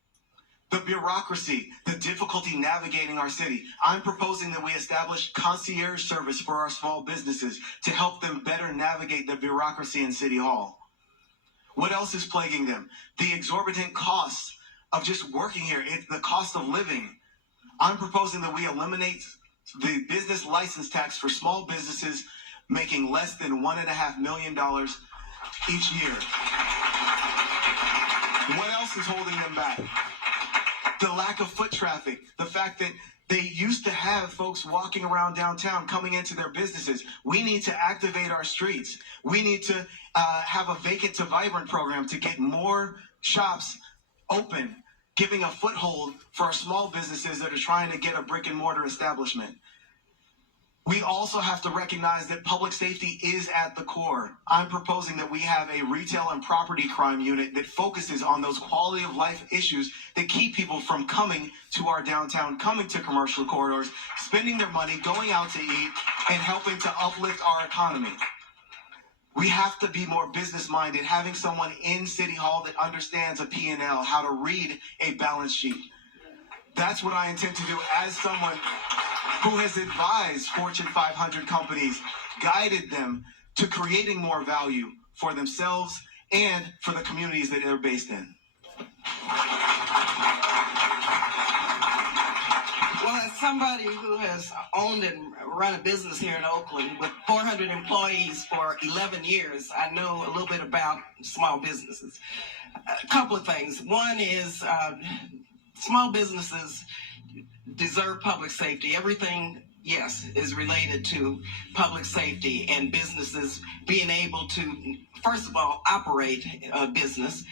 The bureaucracy, the difficulty navigating our city. I'm proposing that we establish concierge service for our small businesses to help them better navigate the bureaucracy in City Hall. What else is plaguing them? The exorbitant costs of just working here, the cost of living. I'm proposing that we eliminate the business license tax for small businesses making less than $1.5 million each year. What else is holding them back? The lack of foot traffic, the fact that they used to have folks walking around downtown coming into their businesses. We need to activate our streets. We need to have a vacant to vibrant program to get more shops open, giving a foothold for our small businesses that are trying to get a brick and mortar establishment. We also have to recognize that public safety is at the core. I'm proposing that we have a retail and property crime unit that focuses on those quality of life issues that keep people from coming to our downtown, coming to commercial corridors, spending their money, going out to eat, and helping to uplift our economy. We have to be more business-minded, having someone in City Hall that understands a P&L, how to read a balance sheet. That's what I intend to do as someone who has advised Fortune 500 companies, guided them to creating more value for themselves and for the communities that they're based in. Well, as somebody who has owned and run a business here in Oakland with 400 employees for 11 years, I know a little bit about small businesses. A couple of things. One is small businesses deserve public safety. Everything, yes, is related to public safety and businesses being able to, first of all, operate a business.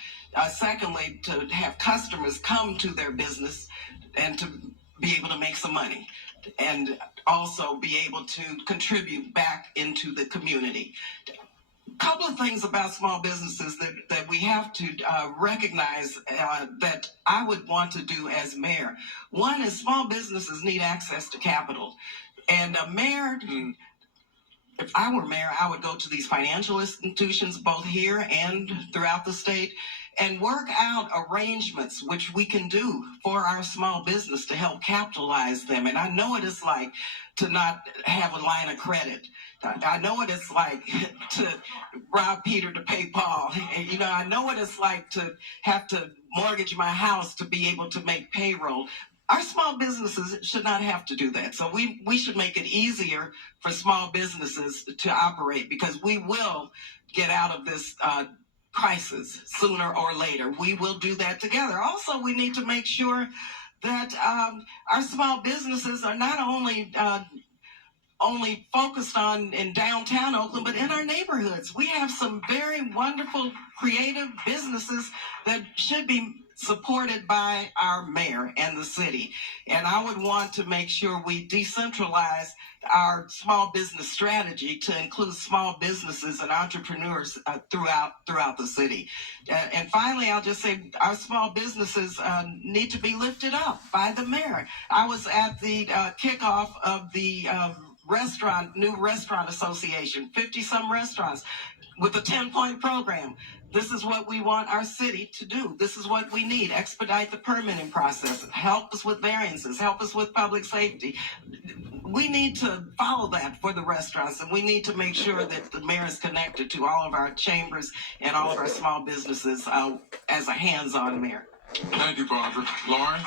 Secondly, to have customers come to their business and to be able to make some money and also be able to contribute back into the community. Couple of things about small businesses that we have to recognize that I would want to do as mayor. One is small businesses need access to capital. And a mayor, if I were mayor, I would go to these financial institutions, both here and throughout the state, and work out arrangements which we can do for our small business to help capitalize them. And I know what it's like to not have a line of credit. I know what it's like to rob Peter to pay Paul. You know, I know what it's like to have to mortgage my house to be able to make payroll. Our small businesses should not have to do that. So we should make it easier for small businesses to operate, because we will get out of this crisis sooner or later. We will do that together. Also, we need to make sure that our small businesses are not only only focused on in downtown Oakland, but in our neighborhoods. We have some very wonderful, creative businesses that should be supported by our mayor and the city. And I would want to make sure we decentralize our small business strategy to include small businesses and entrepreneurs throughout the city. And finally, I'll just say our small businesses need to be lifted up by the mayor. I was at the kickoff of the new restaurant association, 50-some restaurants with a 10-point program. This is what we want our city to do. This is what we need. Expedite the permitting process. Help us with variances. Help us with public safety. We need to follow that for the restaurants, and we need to make sure that the mayor is connected to all of our chambers and all of our small businesses as a hands-on mayor. Thank you, Barbara. Loren?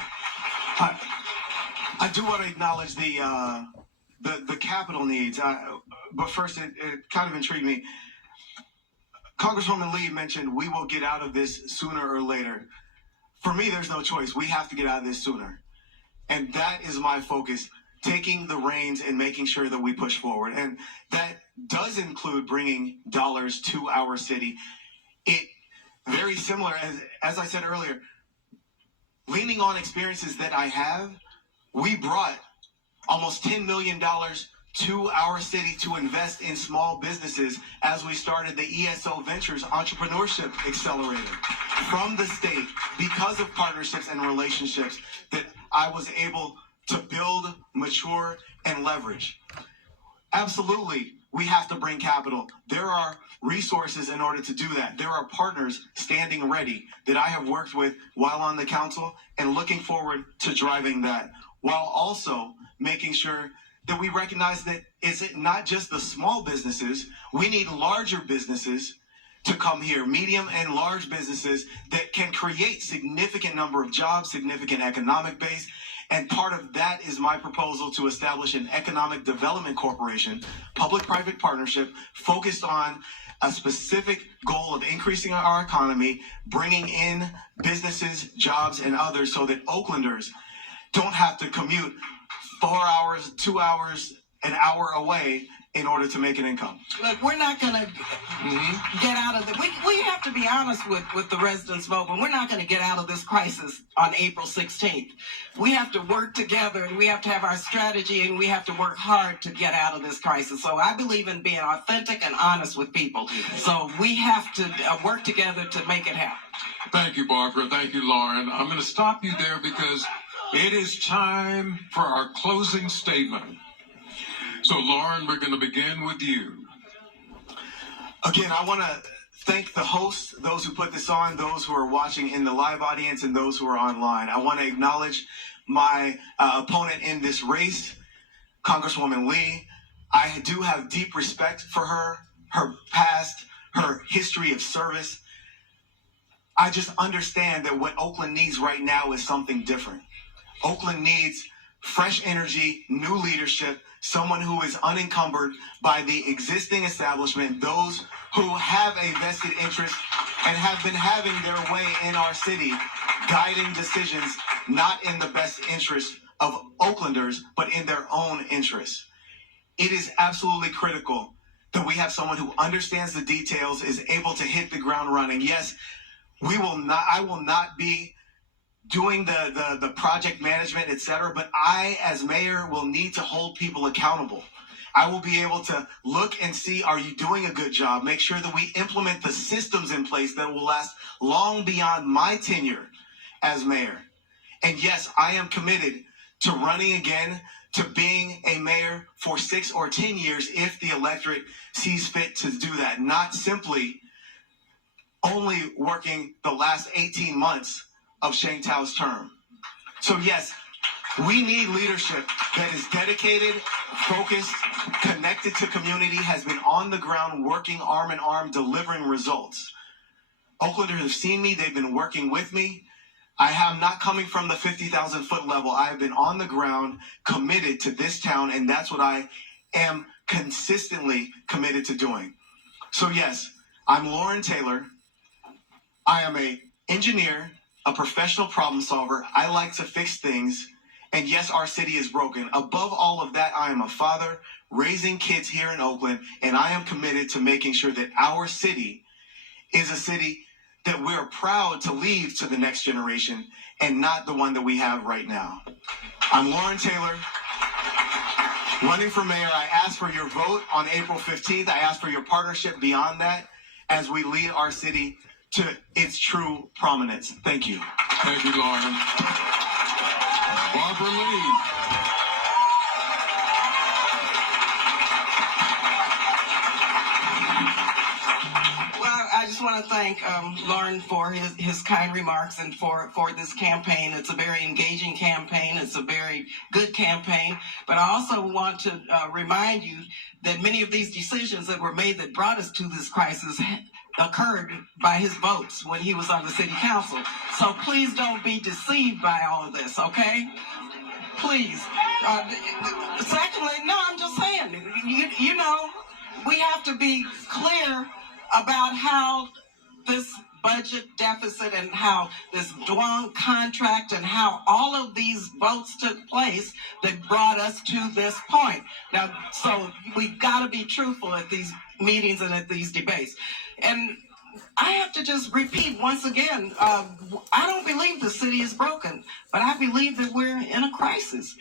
I do want to acknowledge the capital needs, but first it kind of intrigued me. Congresswoman Lee mentioned we will get out of this sooner or later. For me, there's no choice. We have to get out of this sooner. And that is my focus, taking the reins and making sure that we push forward. And that does include bringing dollars to our city. It very similar, as I said earlier, leaning on experiences that I have, we brought almost $10 million to our city to invest in small businesses as we started the ESO Ventures Entrepreneurship Accelerator from the state because of partnerships and relationships that I was able to build, mature, and leverage. Absolutely, we have to bring capital. There are resources in order to do that. There are partners standing ready that I have worked with while on the council and looking forward to driving that, while also making sure that we recognize that it's not just the small businesses. We need larger businesses to come here, medium and large businesses that can create significant number of jobs, significant economic base. And part of that is my proposal to establish an economic development corporation, public-private partnership, focused on a specific goal of increasing our economy, bringing in businesses, jobs, and others so that Oaklanders don't have to commute 4 hours, 2 hours, an hour away in order to make an income. Look, we're not going to get out of it. We have to be honest with the residents of Oakland. We're not going to get out of this crisis on April 16th. We have to work together, and we have to have our strategy, and we have to work hard to get out of this crisis. So I believe in being authentic and honest with people. So we have to work together to make it happen. Thank you, Barbara. Thank you, Loren. I'm going to stop you there because it is time for our closing statement. So, Loren, we're going to begin with you. Again, I want to thank the hosts, those who put this on, those who are watching in the live audience, and those who are online. I want to acknowledge my opponent in this race, Congresswoman Lee. I do have deep respect for her past, her history of service. I just understand that what Oakland needs right now is something different. Oakland needs fresh energy, new leadership, someone who is unencumbered by the existing establishment, those who have a vested interest and have been having their way in our city, guiding decisions not in the best interest of Oaklanders, but in their own interests. It is absolutely critical that we have someone who understands the details, is able to hit the ground running. Yes, I will not be doing the project management, etc. But I, as mayor, will need to hold people accountable. I will be able to look and see, are you doing a good job? Make sure that we implement the systems in place that will last long beyond my tenure as mayor. And yes, I am committed to running again, to being a mayor for 6 or 10 years if the electorate sees fit to do that, not simply only working the last 18 months of Shane Tao's term. So yes, we need leadership that is dedicated, focused, connected to community, has been on the ground, working arm in arm, delivering results. Oaklanders have seen me. They've been working with me. I am not coming from the 50,000 foot level. I have been on the ground, committed to this town, and that's what I am consistently committed to doing. So yes, I'm Loren Taylor. I am an engineer, a professional problem solver. I like to fix things, And yes, our city is broken. Above all of that, I am a father raising kids here in Oakland, and I am committed to making sure that our city is a city that we're proud to leave to the next generation and not the one that we have right now. I'm Loren Taylor, running for mayor. I ask for your vote on April 15th. I ask for your partnership beyond that as we lead our city to its true prominence. Thank you. Thank you, Loren. Barbara Lee. Well, I just want to thank Loren for his kind remarks and for this campaign. It's a very engaging campaign. It's a very good campaign. But I also want to remind you that many of these decisions that were made that brought us to this crisis occurred by his votes when he was on the city council. So please don't be deceived by all of this, okay? Please. Secondly, no, I'm just saying, you know, we have to be clear about how this budget deficit and how this Duong contract and how all of these votes took place that brought us to this point. Now, so we've got to be truthful at these meetings and at these debates. And I have to just repeat once again, I don't believe the city is broken, but I believe that we're in a crisis.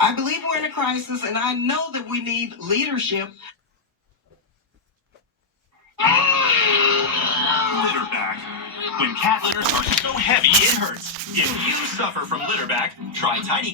I believe we're in a crisis, and I know that we need leadership. Litterback. When cat litters are so heavy, it hurts. If you suffer from litterback, try Tiny